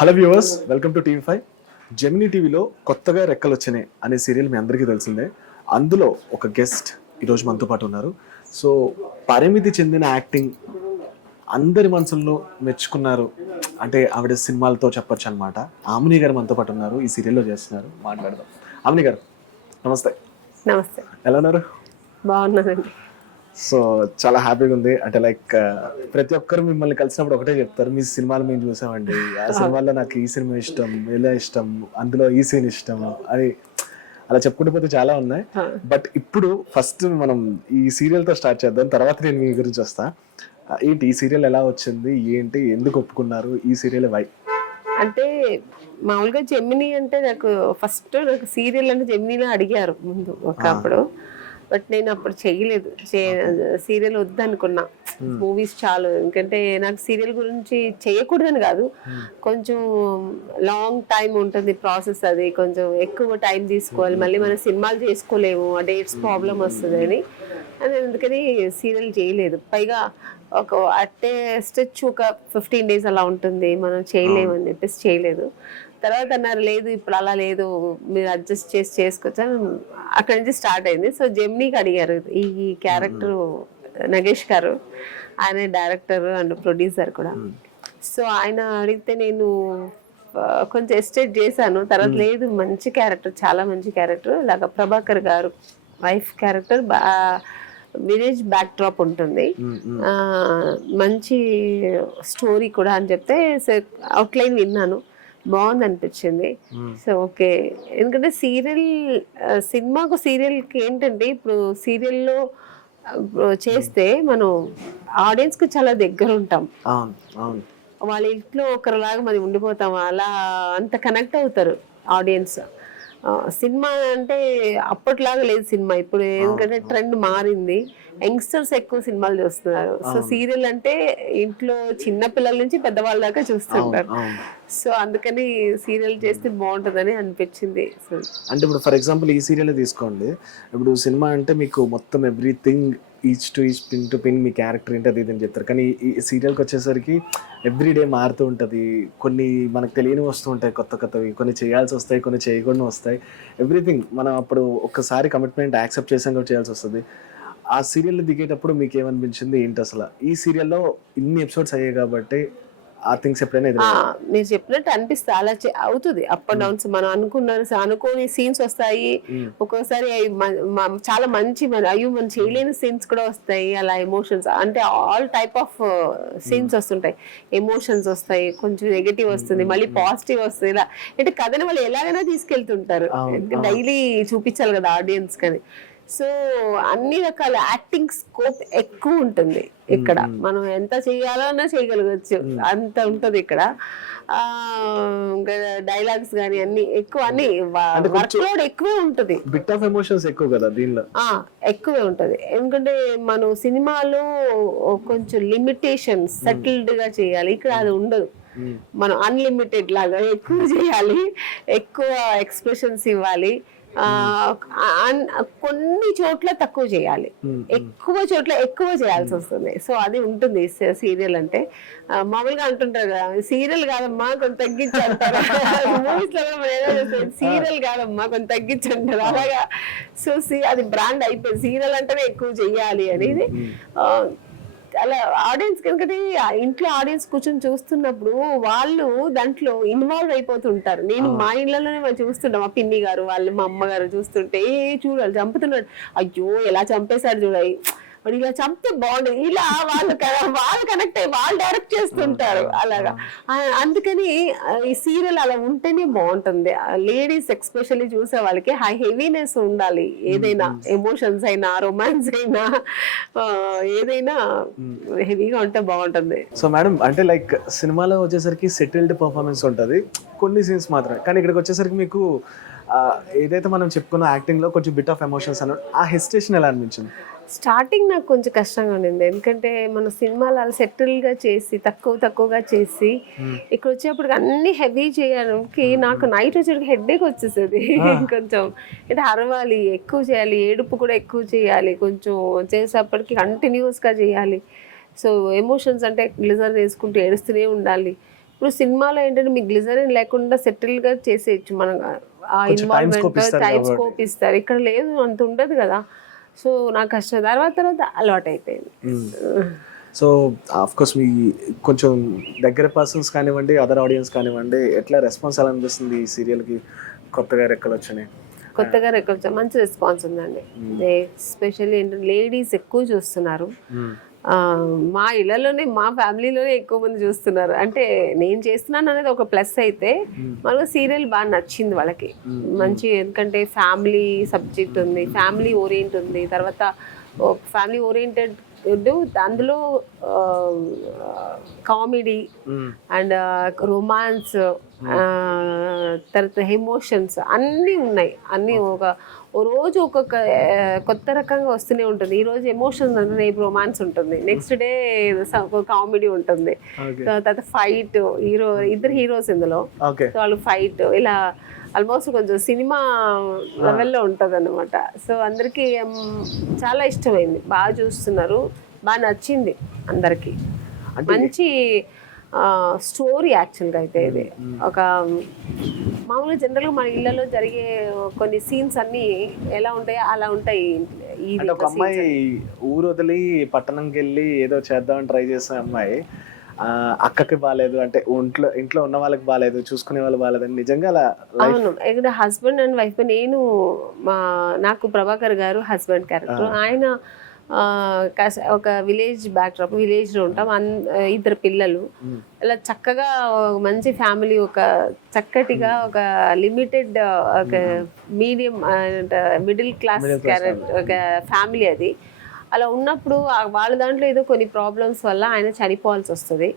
Hello viewers, welcome to TV 5. Gemini టీవీలో కొత్తగా రెక్కలు వచ్చినాయి అనే సీరియల్ మీ అందరికీ తెలిసిందే. అందులో ఒక గెస్ట్ ఈరోజు మనతో పాటు ఉన్నారు. సో పరిమితి చెందిన యాక్టింగ్ అందరి మనసుల్లో మెచ్చుకున్నారు అంటే ఆవిడ సినిమాలతో చెప్పొచ్చు అనమాట. ఆమిని గారు మనతో పాటు ఉన్నారు, ఈ సీరియల్లో చేస్తున్నారు. మాట్లాడదాం. ఆమిని గారు నమస్తే. నమస్తే. ఎలా ఉన్నారు? బాగున్నానండి. సో చాలా హ్యాపీగా ఉంది. అంటే లైక్ ప్రతి ఒక్కరు మిమ్మల్ని కలిసినప్పుడు ఒకటే చెప్తారు, మీ సినిమాలు మేము చూసామండి, ఆ సినిమాలో నాకు ఈ సినిమా ఇష్టం, ఇలా ఇష్టం, అందులో ఈ సీన్ ఇష్టం అని అలా చెప్పుకుంటూ పోతే చాలా ఉన్నాయి. బట్ ఇప్పుడు ఫస్ట్ మనం ఈ సీరియల్తో స్టార్ట్ చేద్దాం, తర్వాత నేను మీ గురించి వస్తా. ఏంటి ఈ సీరియల్ ఎలా వచ్చింది, ఏంటి, ఎందుకు ఒప్పుకున్నారు ఈ సీరియల్, వై? అంటే మామూలుగా జెమినీ అంటే నాకు సీరియల్ అంటే జెమినీలో అడిగారు ముందు ఒకప్పుడు. బట్ నేను అప్పుడు చేయలేదు, సీరియల్ వద్దనుకున్నా. మూవీస్ చాలు, ఎందుకంటే నాకు సీరియల్ గురించి చేయకూడదని కాదు, కొంచెం లాంగ్ టైం ఉంటుంది ప్రాసెస్, అది కొంచెం ఎక్కువ టైం తీసుకోవాలి, మళ్ళీ మనం సినిమాలు చేసుకోలేము, ఆ డేట్స్ ప్రాబ్లం వస్తుంది అని అందుకని సీరియల్ చేయలేదు. పైగా ఒక అట్లీస్ట్ ఒక 15 days అలా ఉంటుంది, మనం చేయలేము అని చెప్పేసి చేయలేదు. తర్వాత అన్నారు లేదు ఇప్పుడు అలా లేదు, మీరు అడ్జస్ట్ చేసి చేసుకోవచ్చు, అక్కడి నుంచి స్టార్ట్ అయింది. సో జెమినీకి అడిగారు ఈ క్యారెక్టర్, నగేష్ గారు, ఆయన డైరెక్టర్ అండ్ ప్రొడ్యూసర్ కూడా. సో ఆయన అడిగితే నేను కొంచెం ఎస్టేట్ చేశాను. తర్వాత లేదు, మంచి క్యారెక్టర్, చాలా మంచి క్యారెక్టర్, ఇలాగ ప్రభాకర్ గారు wife character, village back drop ఉంటుంది, మంచి స్టోరీ కూడా అని చెప్తే అవుట్లైన్ విన్నాను, బాగుంది అనిపించింది. So okay. ఎందుకంటే సినిమాకు సీరియల్కి ఏంటంటే, ఇప్పుడు సీరియల్లో చేస్తే మనం ఆడియన్స్కి చాలా దగ్గర ఉంటాం, వాళ్ళ ఇంట్లో ఒకరిలాగా మనం ఉండిపోతాం, అలా అంత కనెక్ట్ అవుతారు ఆడియన్స్. సినిమా అంటే అప్పట్లాగా లేదు సినిమా ఇప్పుడు, ఎందుకంటే ట్రెండ్ మారింది, యంగ్స్టర్స్ ఎక్కువ సినిమాలు చూస్తున్నారు. సో సీరియల్ అంటే ఇంట్లో చిన్న పిల్లల నుంచి పెద్దవాళ్ళ దాకా చూస్తుంటారు. సో అందుకని సీరియల్ చేస్తే బాగుంటుందని అనిపించింది. అంటే ఇప్పుడు ఫర్ ఎగ్జాంపుల్ ఈ సీరియల్ తీసుకోండి, ఇప్పుడు సినిమా అంటే మీకు మొత్తం everything each to each, pin to pin me character ఏంటి అది ఇది చెప్తారు. కానీ ఈ సీరియల్కి వచ్చేసరికి ఎవ్రీడే మారుతూ ఉంటుంది, కొన్ని మనకు తెలియని వస్తూ ఉంటాయి కొత్త కొత్తవి, కొన్ని చేయాల్సి వస్తాయి, కొన్ని చేయకుండా వస్తాయి. ఎవ్రీథింగ్ మనం అప్పుడు ఒక్కసారి కమిట్మెంట్ యాక్సెప్ట్ చేసాం కూడా చేయాల్సి వస్తుంది. ఆ సీరియల్ దిగేటప్పుడు మీకు ఏమనిపించింది, ఏంటి అసలు ఈ సీరియల్లో ఇన్ని ఎపిసోడ్స్ అయ్యాయి కాబట్టి ఆ థింగ్స్ ఎప్పుడైనా మీరు చెప్పినట్టు అనిపిస్తే అలా అవుతుంది, అప్ అండ్ డౌన్స్, మనం అనుకోని సీన్స్ వస్తాయి, ఒక్కోసారి చాలా మంచి అయ్యో మనం చేయలేని సీన్స్ కూడా వస్తాయి, అలా ఎమోషన్స్ అంటే ఆల్ టైప్ ఆఫ్ సీన్స్ వస్తుంటాయి, ఎమోషన్స్ వస్తాయి, కొంచెం నెగటివ్ వస్తుంది, మళ్ళీ పాజిటివ్ వస్తుంది, ఇలా అంటే కథని వాళ్ళు ఎలాగైనా తీసుకెళ్తుంటారు, డైలీ చూపించాలి కదా ఆడియన్స్ కానీ. సో అన్ని రకాల యాక్టింగ్ స్కోప్ ఎక్కువ ఉంటుంది ఇక్కడ, మనం ఎంత చేయాలన్నా చేయగలగచ్చు, అంత ఉంటుంది ఇక్కడ. డైలాగ్స్ కానీ అన్ని ఎక్కువ, అన్ని వర్క్ లోడ్ ఎక్కువే ఉంటుంది, బిట్ ఆఫ్ ఎమోషన్స్ ఎక్కువ కదా దీనిలో, ఎక్కువే ఉంటది. ఎందుకంటే మనం సినిమాలో కొంచెం లిమిటేషన్స్ సెటిల్డ్ గా చేయాలి, ఇక్కడ అది ఉండదు, మనం అన్లిమిటెడ్ లాగా ఎక్కువ చేయాలి, ఎక్కువ ఎక్స్ప్రెషన్స్ ఇవ్వాలి, కొన్ని చోట్ల తక్కువ చేయాలి, ఎక్కువ చోట్ల ఎక్కువ చేయాల్సి వస్తుంది. సో అది ఉంటుంది సీరియల్ అంటే. మామూలుగా అంటుంటారు కదా, సీరియల్ కాదమ్మా కొంచెం తగ్గించంటారు, మూవీస్ లో సీరియల్ కాదమ్మా కొంచెం తగ్గించంటారు, అలాగా. సో అది బ్రాండ్ అయిపోయింది, సీరియల్ అంటేనే ఎక్కువ చెయ్యాలి అనేది. అలా ఆడియన్స్, ఎందుకంటే ఇంట్లో ఆడియన్స్ కూర్చొని చూస్తున్నప్పుడు వాళ్ళు దాంట్లో ఇన్వాల్వ్ అయిపోతుంటారు. నేను మా ఇళ్లలోనే మనం చూస్తుంటాం, మా పిన్ని గారు వాళ్ళు, మా అమ్మగారు చూస్తుంటే చూడాలి చంపుతున్నాడు, అయ్యో ఎలా చంపేశారు చూడాలి, వాడు ఇలా చంపితే బాగుండదు, ఇలా వాళ్ళు కనెక్ట్ అయ్యి వాళ్ళు డైరెక్ట్ చేస్తుంటారు అలాగా. అందుకని ఈ సీరియల్ అలా ఉంటేనే బాగుంటుంది. లేడీస్ ఎక్స్పెషల్లీ చూసే వాళ్ళకి హెవీనెస్ ఉండాలి, ఏదైనా ఎమోషన్స్ అయినా రొమాన్స్ అయినా ఏదైనా హెవీగా ఉంటే బాగుంటుంది. సో మేడం, అంటే లైక్ సినిమాలో వచ్చేసరికి సెటిల్డ్ పర్ఫార్మెన్స్ ఉంటుంది, కొన్ని సీన్స్ మాత్రమే, కానీ ఇక్కడికి వచ్చేసరికి మీకు ఏదైతే మనం చెప్పుకున్న యాక్టింగ్లో కొంచెం బిట్ ఆఫ్ ఎమోషన్స్ అన్న ఆ హెసిటేషన్ ఎలా అనిపించింది? స్టార్టింగ్ నాకు కొంచెం కష్టంగా ఉండింది, ఎందుకంటే మన సినిమాలు అలా సెటిల్గా చేసి తక్కువగా చేసి ఇక్కడ వచ్చేప్పటికి అన్ని హెవీ చేయడానికి నాకు నైట్ వచ్చేటికి హెడ్ఏక్ వచ్చేసేది. కొంచెం అంటే అరవాలి, ఎక్కువ చేయాలి, ఏడుపు కూడా ఎక్కువ చేయాలి, కొంచెం చేసేప్పటికి కంటిన్యూస్గా చేయాలి. సో ఎమోషన్స్ అంటే గ్లిజర్ వేసుకుంటూ ఏడుస్తూనే ఉండాలి, ఇప్పుడు సినిమాలో ఏంటంటే మీకు గ్లిజరిన్ లేకుండా సెటిల్ గా చేసేయచ్చు మనం, ఆ కొంచెం time scope ఇన్వాల్వ్మెంట్ ఇస్తారు టైం కాబట్టి. స్కోప్ ఇస్తారు. ఇక్కడ లేదు, అంత ఉండదు కదా. సో నాకు కష్టం, తర్వాత అలవాటు అయిపోయింది. సో ఆఫ్ కోర్స్ మీ కొంచెం దగ్గర పర్సన్స్ కానివ్వండి, అదర్ ఆడియన్స్ కానివ్వండి, ఎట్లా రెస్పాన్స్ ఎలా అనిపిస్తుంది ఈ సీరియల్కి కొత్తగా రెక్కలు వచ్చినాయి? కొత్తగా రికార్డ్ మంచి రెస్పాన్స్ ఉందండి. ఎస్పెషల్లీ ఏంటంటే లేడీస్ ఎక్కువ చూస్తున్నారు. మా ఇళ్లలోనే, మా ఫ్యామిలీలోనే ఎక్కువ మంది చూస్తున్నారు. అంటే నేను చేస్తున్నాను అనేది ఒక ప్లస్ అయితే, మనకు సీరియల్ బాగా నచ్చింది వాళ్ళకి. మంచి, ఎందుకంటే ఫ్యామిలీ సబ్జెక్ట్ ఉంది, ఫ్యామిలీ ఓరియంట్ ఉంది, తర్వాత ఫ్యామిలీ ఓరియంటెడ్ అందులో కామెడీ అండ్ రొమాన్స్, తర్వాత ఎమోషన్స్ అన్నీ ఉన్నాయి. అన్నీ ఓ రోజు ఒక్కొక్క కొత్త రకంగా వస్తూనే ఉంటుంది. ఈ రోజు ఎమోషన్స్ అంటే రేపు రొమాన్స్ ఉంటుంది, నెక్స్ట్ డే కామెడీ ఉంటుంది, తర్వాత ఫైట్, ఇద్దరు హీరోస్ ఇందులో, సో వాళ్ళు ఫైట్, ఇలా ఆల్మోస్ట్ కొంచెం సినిమా లెవెల్లో ఉంటుంది అన్నమాట. సో అందరికీ చాలా ఇష్టమైంది, బాగా చూస్తున్నారు, బాగా నచ్చింది అందరికీ. మంచి స్టోరీ యాక్చువల్గా అయితే ఇది ఒక మామూలుగా జనరల్గా మన ఇళ్లలో జరిగే కొన్ని సీన్స్ అన్నీ ఎలా ఉంటాయో అలా ఉంటాయి. అంటే ఒక అమ్మాయి ఊరు వదిలి పట్టణంకి వెళ్ళి ఏదో చేద్దామని ట్రై చేసిన అమ్మాయి, అక్కకి బాగాలేదు అంటే ఇంట్లో ఉన్న వాళ్ళకి బాగాలేదు, చూసుకునే వాళ్ళు బాగాలేదు అని నిజంగా అలా. అవును, ఇక్కడ హస్బెండ్ అండ్ వైఫ్. నాకు ప్రభాకర్ గారు హస్బెండ్ క్యారెక్టర్. ఆయన ఒక విలేజ్ బ్యాక్డ్రాప్, విలేజ్లో ఉంటాం, ఇద్దరు పిల్లలు, అలా చక్కగా మంచి ఫ్యామిలీ, ఒక చక్కటిగా ఒక లిమిటెడ్ ఒక మీడియం మిడిల్ క్లాస్ క్యారెక్టర్, ఒక ఫ్యామిలీ అది. అలా ఉన్నప్పుడు వాళ్ళ దాంట్లో ఏదో కొన్ని ప్రాబ్లమ్స్ వల్ల ఆయన చనిపోవాల్సి వస్తుంది.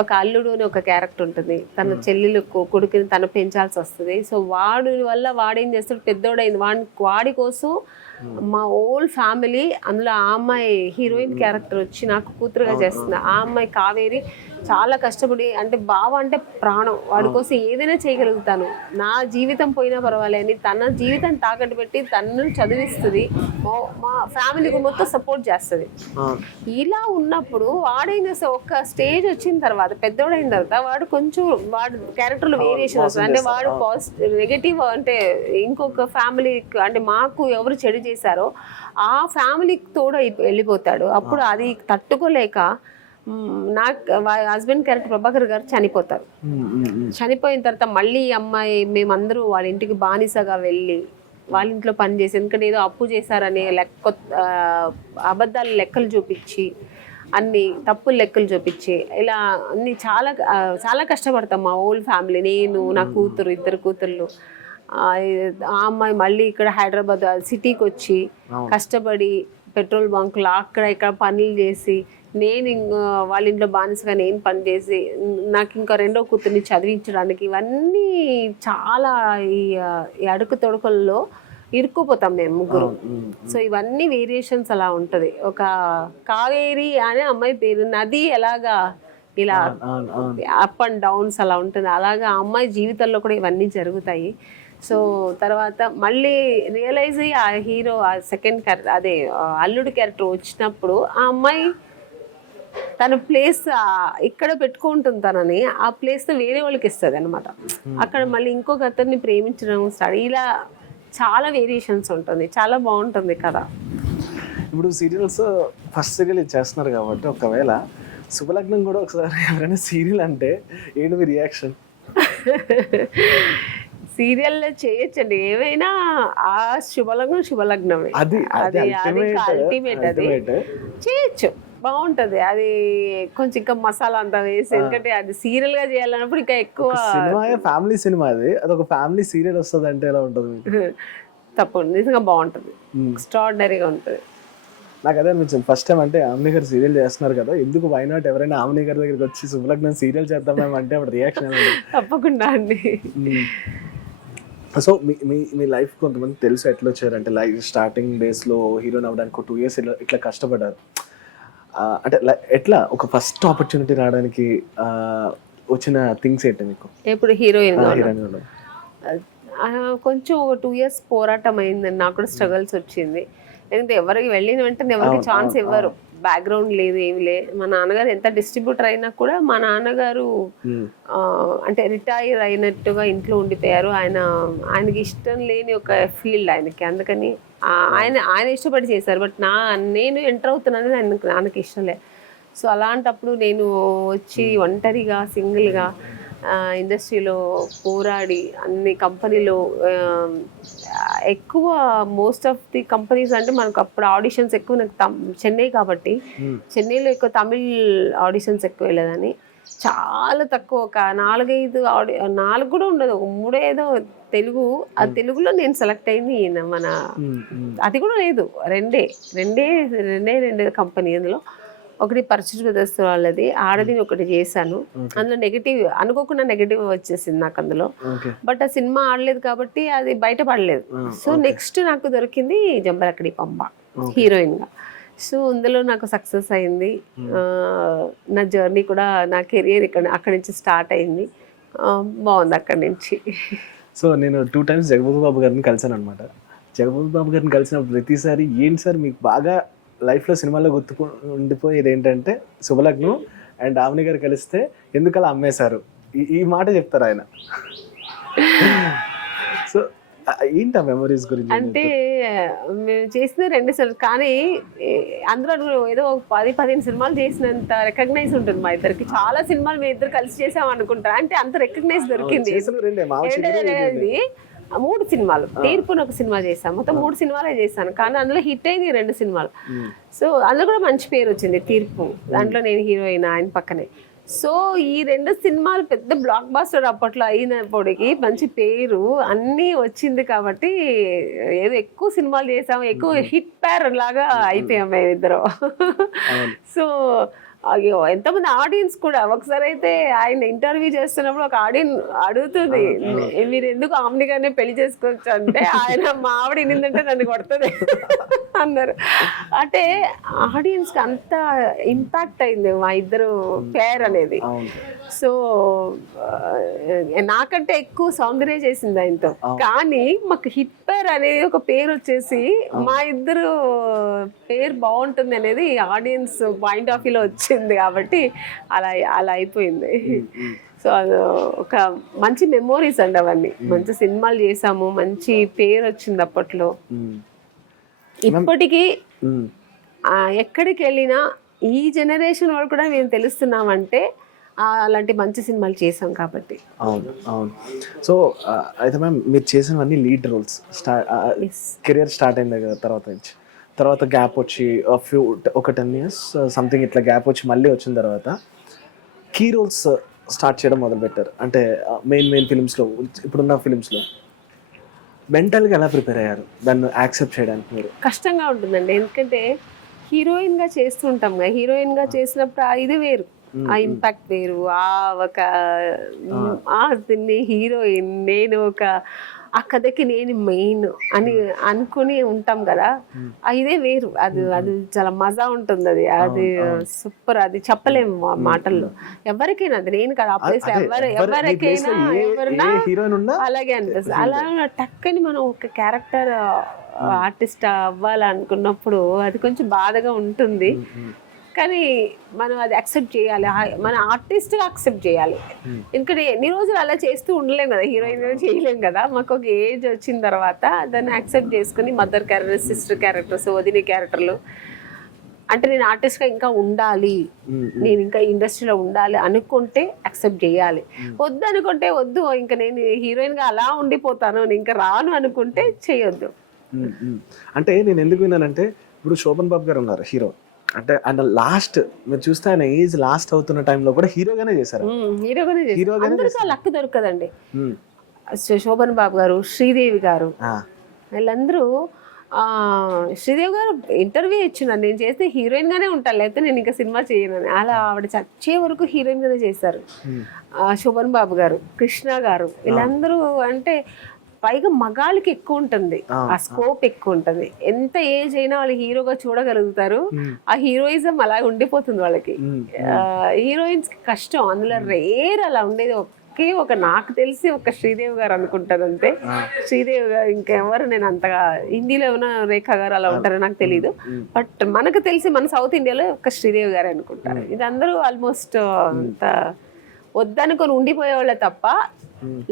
ఒక అల్లుడు అని ఒక క్యారెక్టర్ ఉంటుంది, తన చెల్లెలు కొడుకుని తను పెంచాల్సి వస్తుంది. సో వాడి వల్ల వాడేం చేస్తాడు, పెద్దోడైంది, వాడి కోసం మా ఓల్ ఫ్యామిలీ, అందులో ఆ అమ్మాయి హీరోయిన్ క్యారెక్టర్ వచ్చి నాకు కూతురుగా చేస్తుంది. ఆ అమ్మాయి కావేరి చాలా కష్టపడి, అంటే బావ అంటే ప్రాణం, వాడి కోసం ఏదైనా చేయగలుగుతాను, నా జీవితం పోయినా పర్వాలేదు అని తన జీవితం తాకట్టు పెట్టి తనను చదివిస్తుంది, మా ఫ్యామిలీకి మొత్తం సపోర్ట్ చేస్తుంది. ఇలా ఉన్నప్పుడు వాడేం చేస్తే ఒక స్టేజ్ వచ్చిన తర్వాత, పెద్దోడైన తర్వాత వాడు కొంచెం వాడు క్యారెక్టర్లో వేరియేషన్ వస్తుంది. అంటే వాడు పాజిటివ్ నెగటివ్, అంటే ఇంకొక ఫ్యామిలీ, అంటే మాకు ఎవరు చెడు చేశారో ఆ ఫ్యామిలీకి తోడు వెళ్ళిపోతాడు. అప్పుడు అది తట్టుకోలేక నాకు హస్బెండ్ క్యారెక్టర్ ప్రభాకర్ గారు చనిపోతారు. చనిపోయిన తర్వాత మళ్ళీ అమ్మాయి, మేమందరూ వాళ్ళ ఇంటికి బానిసగా వెళ్ళి వాళ్ళ ఇంట్లో పనిచేసి, ఎందుకంటే ఏదో అప్పు చేశారనే అబద్ధాలు లెక్కలు చూపించి, అన్ని తప్పులు లెక్కలు చూపించి, ఇలా అన్ని చాలా చాలా కష్టపడతాం మా ఓల్డ్ ఫ్యామిలీ, నేను, నా కూతురు, ఇద్దరు కూతుర్లు. ఆ అమ్మాయి మళ్ళీ ఇక్కడ హైదరాబాద్ సిటీకి వచ్చి కష్టపడి పెట్రోల్ బంకులు అక్కడ ఇక్కడ పనులు చేసి, నేను వాళ్ళ ఇంట్లో బానిసగా నేను పని చేసి, నాకు ఇంకా రెండో కూతుర్ని చదివించడానికి, ఇవన్నీ చాలా ఈ అడుగు తొడుకల్లో ఇరుక్కుపోతాం మేము ముగ్గురు. సో ఇవన్నీ వేరియేషన్స్ అలా ఉంటుంది. ఒక కావేరి అనే అమ్మాయి పేరు, నది ఎలాగా ఇలా అప్ అండ్ డౌన్స్ అలా ఉంటుంది, అలాగా ఆ అమ్మాయి జీవితంలో కూడా ఇవన్నీ జరుగుతాయి. సో తర్వాత మళ్ళీ రియలైజ్ అయ్యి ఆ హీరో, ఆ సెకండ్ క్యారెక్టర్, అదే అల్లుడు క్యారెక్టర్ వచ్చినప్పుడు ఆ అమ్మాయి తన ప్లేస్ ఇక్కడ పెట్టుకుంటుంది, తనని ఆ ప్లేస్ వేరే వాళ్ళకి ఇస్తుంది అనమాట. అక్కడ మళ్ళీ ఇంకొక అతన్ని ప్రేమించడం స్టార్ట్, ఇలా చాలా వేరియేషన్స్ ఉంటుంది, చాలా బాగుంటుంది కదా. ఇప్పుడు సీరియల్స్ ఫస్ట్ సీరియల్ చేస్తున్నారు కాబట్టి, ఒకవేళ శుభలగ్నం కూడా ఒకసారి ఎవరైనా సీరియల్ అంటే ఏంటి మీ రియాక్షన్? సీరియల్లో చేయొచ్చండి ఏమైనా, ఆ శుభలగ్నమే, అది అల్టిమేట్, అది చేయొచ్చు, బాగుంటది. అది కొంచెం ఇంకా మసాలా అంతా వేసి, ఎందుకంటే అది సీరియల్ గా చేయాలన్నప్పుడు ఇంకా ఎక్కువ. సినిమా ఫ్యామిలీ సినిమా, అది ఒక ఫ్యామిలీ సీరియల్ వస్తుంది అంటే ఎలా ఉంటుంది? తప్పకుండా నిజంగా బాగుంటుంది, ఎక్స్ట్రాడినరీగా ఉంటుంది. నాకు అదే అనిపించింది ఫస్ట్ టైం, అంటే ఆమ్ని గారు సీరియల్ చేస్తున్నారు కదా, ఎందుకు వై నాట్ ఎవరైనా ఆమ్ని గారి దగ్గరికి వచ్చి శుభలగ్నం సీరియల్ చేద్దాం అంటే అప్పుడు రియాక్షన్? తప్పకుండా అండి. సో మీ లైఫ్ కొంతమంది తెలుసు ఎట్లా వచ్చారంటే, లైక్ స్టార్టింగ్ డేస్లో హీరోయిన్ అవ్వడానికి 2 years ఇట్లా కష్టపడ్డారు. అంటే ఎట్లా ఒక ఫస్ట్ ఆపర్చునిటీ రావడానికి వచ్చిన థింగ్స్ ఏంటి మీకు? ఇప్పుడు హీరోయిన్ కొంచెం 2 years పోరాటం అయిందండి, నాకు కూడా స్ట్రగల్స్ వచ్చింది. ఎందుకంటే ఎవరికి వెళ్ళిన వెంటనే ఎవరికి ఛాన్స్ ఇవ్వరు, బ్యాక్గ్రౌండ్ లేదు, ఏమి లే. మా నాన్నగారు ఎంత డిస్ట్రిబ్యూటర్ అయినా కూడా మా నాన్నగారు అంటే రిటైర్ అయినట్టుగా ఇంట్లో ఉండిపోయారు. ఆయనకి ఇష్టం లేని ఒక ఫీల్డ్ ఆయనకి, అందుకని ఆయన ఇష్టపడి చేశారు. బట్ నేను ఎంటర్ అవుతున్నానని ఆయనకి ఇష్టం లేదు. సో అలాంటప్పుడు నేను వచ్చి ఒంటరిగా సింగిల్గా ఇండస్ట్రీలో పోరాడి అన్ని కంపెనీలో ఎక్కువ మోస్ట్ ఆఫ్ ది కంపెనీస్ అంటే మనకు అప్పుడు ఆడిషన్స్ ఎక్కువ, నాకు చెన్నై కాబట్టి చెన్నైలో ఎక్కువ తమిళ్ ఆడిషన్స్ ఎక్కువ వెళ్ళేదని, చాలా తక్కువ ఒక 4 కూడా ఉండదు, ఒక 3 ఏదో తెలుగు. ఆ తెలుగులో నేను సెలెక్ట్ అయింది మన అది కూడా లేదు, రెండే కంపెనీ. అందులో ఒకటి పర్చేజ్ బ్రదర్స్ వాళ్ళది, ఆడది ఒకటి చేశాను. అందులో నెగిటివ్ అనుకోకుండా నెగిటివ్ వచ్చేసింది నాకు అందులో. బట్ ఆ సినిమా ఆడలేదు కాబట్టి అది బయటపడలేదు. సో నెక్స్ట్ నాకు దొరికింది జంబలకడి పంబ హీరోయిన్ గా. సో అందులో నాకు సక్సెస్ అయింది. నా జర్నీ కూడా, నా కెరియర్ అక్కడి నుంచి స్టార్ట్ అయింది. బాగుంది అక్కడి నుంచి. సో నేను 2 times జగపతి బాబు గారిని కలిసాను అనమాట. జగపతి బాబు గారిని కలిసినప్పుడు ప్రతిసారి ఏంటి సార్ మీకు బాగా లైఫ్లో సినిమాలో ఉండిపోయేది ఏంటంటే శుభలగ్నం అండ్ ఆమెని గారు కలిస్తే ఎందుకలా అమ్మేశారు, ఈ మాట చెప్తారు ఆయన. సో ఏంటి ఆ మెమరీస్ గురించి? అంటే మేము చేసిన 2 సినిమాలు కానీ అందులో ఏదో 10-15 సినిమాలు చేసినంత రికగ్నైజ్ ఉంటుంది మా ఇద్దరికి. చాలా సినిమాలు మేము ఇద్దరు కలిసి చేసాం అనుకుంటా, అంటే అంత రికగ్నైజ్ దొరికింది. 3 సినిమాలు, తీర్పుని ఒక సినిమా చేశాను, మొత్తం 3 సినిమాలే చేశాను. కానీ అందులో హిట్ అయింది 2 సినిమాలు. సో అందులో కూడా మంచి పేరు వచ్చింది తీర్పు, దాంట్లో నేను హీరోయిన్, ఆయన పక్కనే. సో ఈ 2 సినిమాలు పెద్ద బ్లాక్ బాస్టర్ అప్పట్లో అయినప్పటికీ మంచి పేరు అన్నీ వచ్చింది కాబట్టి ఏదో ఎక్కువ సినిమాలు చేసాము, ఎక్కువ హిట్ పేర్ లాగా అయిపోయాం మేము ఇద్దరు. సో అయ్యో ఎంతమంది ఆడియన్స్ కూడా, ఒకసారి అయితే ఆయన ఇంటర్వ్యూ చేస్తున్నప్పుడు ఒక ఆడియన్స్ అడుగుతుంది, మీరు ఎందుకు ఆమెని గానే పెళ్లి చేసుకోవచ్చు అంటే, ఆయన మా ఆవిడ వినిందంటే నన్ను కొడుతుంది అన్నారు. అంటే ఆడియన్స్ కి అంత ఇంపాక్ట్ అయింది మా ఇద్దరు పేర్ అనేది. సో నాకంటే ఎక్కువ సౌందర్య చేసింది ఆయనతో, కానీ మాకు హిట్ పేర్ అనేది ఒక పేరు వచ్చేసి మా ఇద్దరు పేరు బాగుంటుంది అనేది ఆడియన్స్ పాయింట్ ఆఫ్ వ్యూలో వచ్చింది కాబట్టి అలా అయిపోయింది. సో అది ఒక మంచి మెమోరీస్ అండి అవన్నీ. మంచి సినిమాలు చేసాము, మంచి పేరు వచ్చింది అప్పట్లో. ఇప్పటికీ ఎక్కడికి వెళ్ళినా ఈ జనరేషన్ వాళ్ళు కూడా మేము తెలుస్తున్నామంటే అలాంటి మంచి సినిమాలు చేసాం కాబట్టి. అవును. సో అయితే మ్యామ్ మీరు చేసినవన్నీ లీడ్ రోల్స్, కెరియర్ స్టార్ట్ అయింది కదా తర్వాత గ్యాప్ వచ్చి ఒక 10 years సంథింగ్ ఇట్లా గ్యాప్ వచ్చి మళ్ళీ వచ్చిన తర్వాత కీ రోల్స్ స్టార్ట్ చేయడం మొదలుపెట్టారు. అంటే మెయిన్ ఫిలిమ్స్లో, ఇప్పుడున్న ఫిలిమ్స్లో మెంటల్గా ఎలా ప్రిపేర్ అయ్యారు దాన్ని యాక్సెప్ట్ చేయడానికి? మీరు కష్టంగా ఉంటుందండి, ఎందుకంటే హీరోయిన్గా చేస్తుంటాం కదా, హీరోయిన్గా చేసినప్పుడు ఇది వేరు, ఆ ఇంపాక్ట్ వేరు. దీన్ని హీరోయిన్, నేను ఆ కథకి నేను మెయిన్ అని అనుకుని ఉంటాం కదా, ఇదే వేరు. అది చాలా మజా ఉంటుంది, అది సూపర్. అది చెప్పలేము మాటల్లో. ఎవరికైనా అది నేను కదా, ఆ ప్లేస్ ఎవరికైనా ఎవరున్నా అలాగే అనిపిస్తుంది. అలా టక్కని మనం ఒక క్యారెక్టర్ ఆర్టిస్ట్ అవ్వాలనుకున్నప్పుడు అది కొంచెం బాధగా ఉంటుంది. కానీ మనం అది యాక్సెప్ట్ చేయాలి, మన ఆర్టిస్ట్గా యాక్సెప్ట్ చేయాలి. ఎందుకంటే ఎన్ని రోజులు అలా చేస్తూ ఉండలేం కదా, హీరోయిన్గా చేయలేం కదా. మాకు ఒక ఏజ్ వచ్చిన తర్వాత దాన్ని యాక్సెప్ట్ చేసుకుని మదర్ క్యారెక్టర్, సిస్టర్ క్యారెక్టర్స్, వదిన క్యారెక్టర్లు, అంటే నేను ఆర్టిస్ట్గా ఇంకా ఉండాలి, నేను ఇంకా ఇండస్ట్రీలో ఉండాలి అనుకుంటే యాక్సెప్ట్ చేయాలి. వద్దు అనుకుంటే వద్దు, ఇంకా నేను హీరోయిన్గా అలా ఉండిపోతాను, నేను ఇంకా రాను అనుకుంటే చేయొద్దు. అంటే నేను ఎందుకు విన్నానంటే, ఇప్పుడు శోభన్ బాబు గారు ఉన్నారు హీరో, అంటే ఆయన లాస్ట్ మీరు చూస్తే ఆయన ఏజ్ లాస్ట్ అవుతున్న టైంలో కూడా హీరోగానే చేశారు. అందరికీ లక్ దొరకదండి. శోభన్ బాబు గారు, శ్రీదేవి గారు, వీళ్ళందరూ శ్రీదేవి గారు ఇంటర్వ్యూ ఇచ్చినారు, నేను చేస్తే హీరోయిన్ గానే ఉంటాను, లేకపోతే నేను ఇంకా సినిమా చేయను. అలా ఆవిడ చచ్చే వరకు హీరోయిన్ గానే చేశారు. శోభన్ బాబు గారు, కృష్ణ గారు, వీళ్ళందరూ అంటే పైగా మగాళ్ళకి ఎక్కువ ఉంటుంది, ఆ స్కోప్ ఎక్కువ ఉంటుంది. ఎంత ఏజ్ అయినా వాళ్ళు హీరోగా చూడగలుగుతారు, ఆ హీరోయిజం అలా ఉండిపోతుంది వాళ్ళకి. హీరోయిన్స్ కి కష్టం, అందులో రేర్ అలా ఉండేది నాకు తెలిసి ఒక శ్రీదేవి గారు అనుకుంటాను అంతే. శ్రీదేవి గారు ఇంకెవరు నేను అంతగా హిందీలో ఏమైనా రేఖా గారు అలా ఉంటారో నాకు తెలియదు. బట్ మనకు తెలిసి మన సౌత్ ఇండియాలో ఒక శ్రీదేవి గారు అనుకుంటారు. ఇది అందరూ ఆల్మోస్ట్ అంత వద్దనుకొని ఉండిపోయేవాళ్ళే తప్ప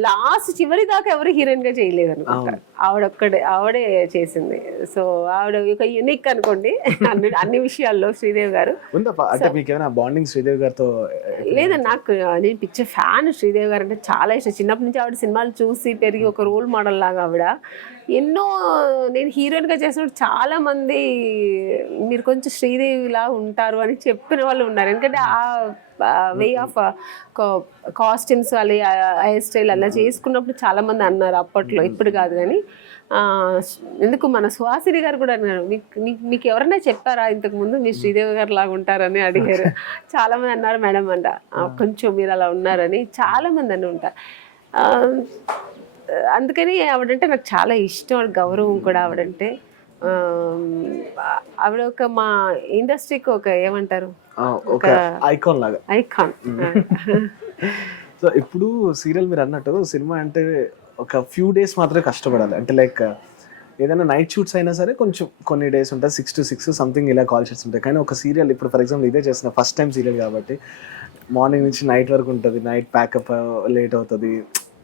లాస్ట్ చివరి దాకా ఎవరు హీరోయిన్ గా చేయలేదు అనుకుంటారు. ఆవిడే చేసింది. సో ఆవిడ ఒక యూనిక్ అనుకోండి అన్ని విషయాల్లో శ్రీదేవి గారు. బాండింగ్ శ్రీదేవి గారితో లేదండి, నాకు నేను పిక్చర్ ఫ్యాన్. శ్రీదేవి గారు అంటే చాలా ఇష్టం. చిన్నప్పటి నుంచి ఆవిడ సినిమాలు చూసి పెరిగి ఒక రోల్ మోడల్ లాగా ఆవిడ ఎన్నో. నేను హీరోయిన్గా చేసినప్పుడు చాలా మంది మీరు కొంచెం శ్రీదేవిలా ఉంటారు అని చెప్పిన వాళ్ళు ఉన్నారు. ఎందుకంటే ఆ వే ఆఫ్ కాస్ట్యూమ్స్ అలా హెయిర్ స్టైల్ అలా చేసుకున్నప్పుడు చాలా మంది అన్నారు అప్పట్లో, ఇప్పుడు కాదు కానీ. ఎందుకు మన సుహాసిని గారు కూడా అన్నారు, మీకు ఎవరైనా చెప్పారా ఇంతకుముందు మీ శ్రీదేవి గారు లాగా ఉంటారని అడిగారు. చాలా మంది అన్నారు మేడం అంట కొంచెం మీరు అలా ఉన్నారని చాలా మంది అని ఉంటారు. అందుకని ఆవిడంటే నాకు చాలా ఇష్టం, గౌరవం కూడా ఆవిడంటే. ఆవిడ ఒక మా ఇండస్ట్రీకి ఒక ఏమంటారు ఒక ఐకాన్ లాగా. ఐకాన్. సో ఇప్పుడు సీరియల్ మీరు అన్నట్టు సినిమా అంటే ఒక ఫ్యూ డేస్ మాత్రమే కష్టపడాలి. అంటే లైక్ ఏదైనా నైట్ షూట్స్ అయినా సరే కొంచెం కొన్ని డేస్ ఉంటాయి, 6 to 6 సంథింగ్ ఇలా కాల్ షీట్స్ ఉంటాయి. కానీ ఒక సీరియల్ ఇప్పుడు ఫర్ ఎగ్జాంపుల్ ఇదే చేసిన ఫస్ట్ టైం సీరియల్ కాబట్టి మార్నింగ్ నుంచి నైట్ వరకు ఉంటుంది. నైట్ ప్యాకప్ లేట్ అవుతుంది,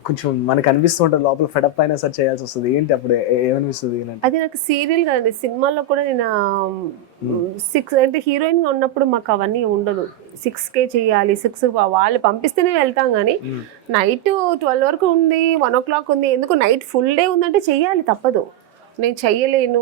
కొంచెం మనకు అనిపిస్తుంటుంది లోపల ఫెడప్ అయినా సరే చేయాల్సి వస్తుంది. ఏంటి అప్పుడు ఏమనిపిస్తుంది? అది నాకు సీరియల్ కాదండి, సినిమాల్లో కూడా నేను 6 అంటే హీరోయిన్గా ఉన్నప్పుడు మాకు అవన్నీ ఉండదు. 6కే చేయాలి, 6 వాళ్ళు పంపిస్తేనే వెళ్తాం. కానీ నైట్ 12 వరకు ఉంది, 1 o'clock ఉంది, ఎందుకు నైట్ ఫుల్ డే ఉందంటే చెయ్యాలి, తప్పదు. నేను చెయ్యలేను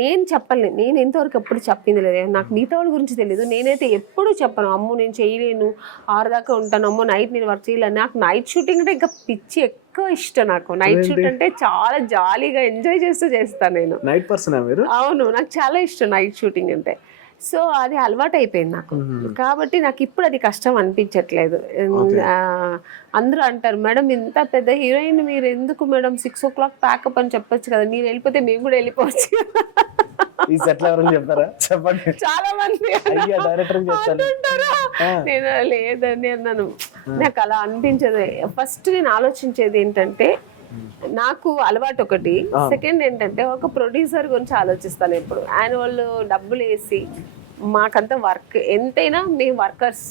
నేను చెప్పలేను. నేను ఎంతవరకు ఎప్పుడు చెప్పింది లేదు. నాకు మిగతా వాళ్ళ గురించి తెలియదు. నేనైతే ఎప్పుడు చెప్పను అమ్మో నేను చేయలేను, 6 దాకా ఉంటాను, అమ్మో నైట్ నేను వర్క్ చేయలేను. నాకు నైట్ షూటింగ్ అంటే ఇంకా పిచ్చి ఎక్కువ ఇష్టం. నాకు నైట్ షూట్ అంటే చాలా జాలీగా ఎంజాయ్ చేస్తూ చేస్తాను నేను. నైట్ పర్సన్ మీరు? అవును, నాకు చాలా ఇష్టం నైట్ షూటింగ్ అంటే. సో అది అలవాటు అయిపోయింది నాకు. కాబట్టి నాకు ఇప్పుడు అది కష్టం అనిపించట్లేదు. అందరూ అంటారు మేడం ఇంత పెద్ద హీరోయిన్ మీరు ఎందుకు మేడం 6 o'clock ప్యాకప్ అని చెప్పొచ్చు కదా, మీరు వెళ్ళిపోతే మేము కూడా వెళ్ళిపోవచ్చు. ఈ సెటిల్ ఎవరని చెప్పారా? చెప్పండి. చాలా మంది అంటారు. నేను లేదని అన్నాను. నాకు అలా అనిపించదు. ఫస్ట్ నేను ఆలోచించేది ఏంటంటే నాకు అలవాటు ఒకటి, సెకండ్ ఏంటంటే ఒక ప్రొడ్యూసర్ గురించి ఆలోచిస్తాను ఎప్పుడు. ఆయన వాళ్ళు డబ్బులు వేసి మాకంతా వర్క్ ఎంతైనా మేము వర్కర్స్,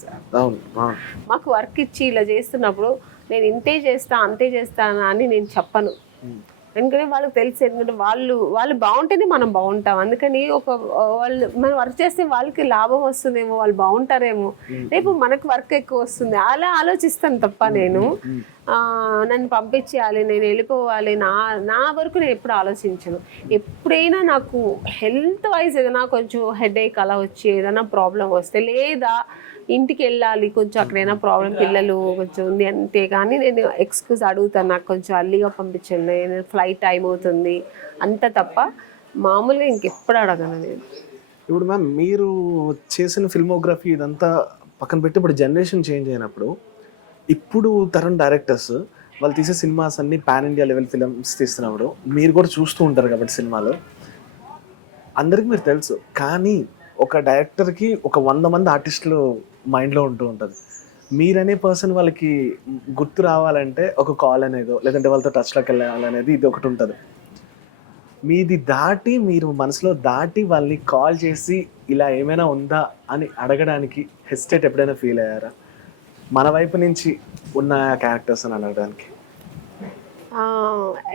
మాకు వర్క్ ఇచ్చి ఇలా చేస్తున్నప్పుడు నేను ఇంతే చేస్తా అంతే చేస్తాను అని నేను చెప్పను. ఎందుకంటే వాళ్ళకి తెలుసు, ఎందుకంటే వాళ్ళు బాగుంటేనే మనం బాగుంటాం. అందుకని మనం వర్క్ చేస్తే వాళ్ళకి లాభం వస్తుందేమో, వాళ్ళు బాగుంటారేమో, రేపు మనకు వర్క్ ఎక్కువ వస్తుంది అలా ఆలోచిస్తాను తప్ప నేను నన్ను పంపించేయాలి, నేను వెళ్ళిపోవాలి, నా వరకు నేను ఎప్పుడు ఆలోచించను. ఎప్పుడైనా నాకు హెల్త్ వైజ్ ఏదైనా కొంచెం హెడేక్ అలా వచ్చి ఏదైనా ప్రాబ్లం వస్తే, లేదా ఇంటికి వెళ్ళాలి కొంచెం అక్కడైనా ప్రాబ్లం పిల్లలు కొంచెం ఉంది అంతే, కానీ నేను ఎక్స్క్యూజ్ అడుగుతాను నాకు కొంచెం అర్లీగా పంపించండి, నేను ఫ్లైట్ టైం అవుతుంది అంత తప్ప మామూలుగా ఇంకెప్పుడు అడగను నేను. ఇప్పుడు మ్యామ్ మీరు చేసిన ఫిల్మోగ్రఫీ ఇదంతా పక్కన పెట్టి ఇప్పుడు జనరేషన్ చేంజ్ అయినప్పుడు ఇప్పుడు తరం డైరెక్టర్స్ వాళ్ళు తీసే సినిమాస్ అన్ని పాన్ ఇండియా లెవెల్ ఫిల్మ్స్ తీస్తున్నప్పుడు మీరు కూడా చూస్తూ ఉంటారు కాబట్టి సినిమాలో అందరికీ మీరు తెలుసు. కానీ ఒక డైరెక్టర్కి ఒక 100 మంది ఆర్టిస్టులు మైండ్లో ఉంటూ ఉంటుంది. మీరనే పర్సన్ వాళ్ళకి గుర్తు రావాలంటే ఒక కాల్ అనేదో లేదంటే వాళ్ళతో టచ్లోకి వెళ్ళాలనేది ఇది ఒకటి ఉంటుంది. మీది దాటి మీరు మనసులో దాటి వాళ్ళని కాల్ చేసి ఇలా ఏమైనా ఉందా అని అడగడానికి హెసిటేట్ ఎప్పుడైనా ఫీల్ అయ్యారా మన వైపు నుంచి ఉన్న క్యారెక్టర్స్ అని అడగడానికి?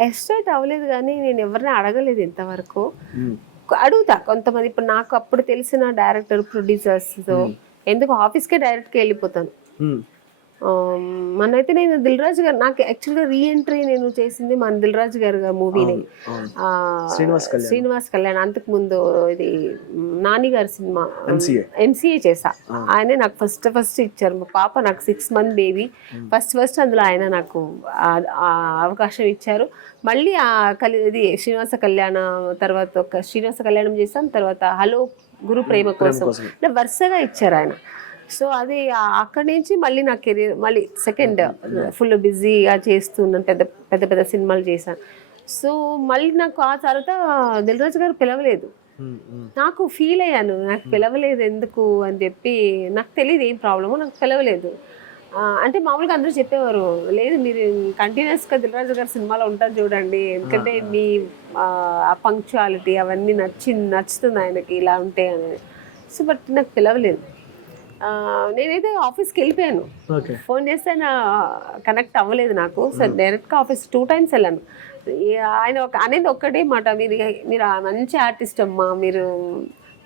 హెసిటేట్ అవ్వలేదు, కానీ నేను ఎవరిని అడగలేదు ఇంతవరకు. అడుగుతా కొంతమంది. ఇప్పుడు నాకు అప్పుడు తెలిసిన డైరెక్టర్ ప్రొడ్యూసర్స్తో ఎందుకు ఆఫీస్కే డైరెక్ట్గా వెళ్ళిపోతాను. మనైతే నేను దిల్ రాజు గారు, నాకు యాక్చువల్గా రీఎంట్రీ నేను చేసింది మన దిల్ రాజు గారు మూవీని, శ్రీనివాస్ కళ్యాణ్. అంతకుముందు ఇది నాని గారి సినిమా ఎంసీఏ చేసా. ఆయనే నాకు ఫస్ట్ ఇచ్చారు. మా పాప నాకు 6 month బేబీ, ఫస్ట్ అందులో ఆయన నాకు అవకాశం ఇచ్చారు. మళ్ళీ ఇది శ్రీనివాస కళ్యాణం తర్వాత ఒక శ్రీనివాస కళ్యాణం చేశాం, తర్వాత హలో గురు ప్రేమ కోసం వరుసగా ఇచ్చారు ఆయన. సో అది అక్కడి నుంచి మళ్ళీ నా కెరీర్ మళ్ళీ సెకండ్ ఫుల్ బిజీగా చేస్తున్నాను, పెద్ద సినిమాలు చేశాను. సో మళ్ళీ నాకు ఆ తర్వాత దిల్ రాజు గారు పిలవలేదు. నాకు ఫీల్ అయ్యాను, నాకు పిలవలేదు ఎందుకు అని చెప్పి. నాకు తెలియదు ఏం ప్రాబ్లమో, నాకు పిలవలేదు. అంటే మామూలుగా అందరూ చెప్పేవారు, లేదు మీరు కంటిన్యూస్గా దిల్రాజు గారి సినిమాలో ఉంటారు చూడండి, ఎందుకంటే మీ ఆ పంక్చువాలిటీ అవన్నీ నచ్చుతుంది ఆయనకి ఇలా ఉంటే అని. సో బట్ నాకు పిలవలేదు. నేనైతే ఆఫీస్కి వెళ్ళిపోయాను, ఓకే. ఫోన్ చేస్తే ఆయన కనెక్ట్ అవ్వలేదు నాకు. సో డైరెక్ట్గా ఆఫీస్ 2 times వెళ్ళాను. ఆయన అనేది ఒక్కటే మాట, మీరు మంచి ఆర్టిస్ట్ అమ్మా,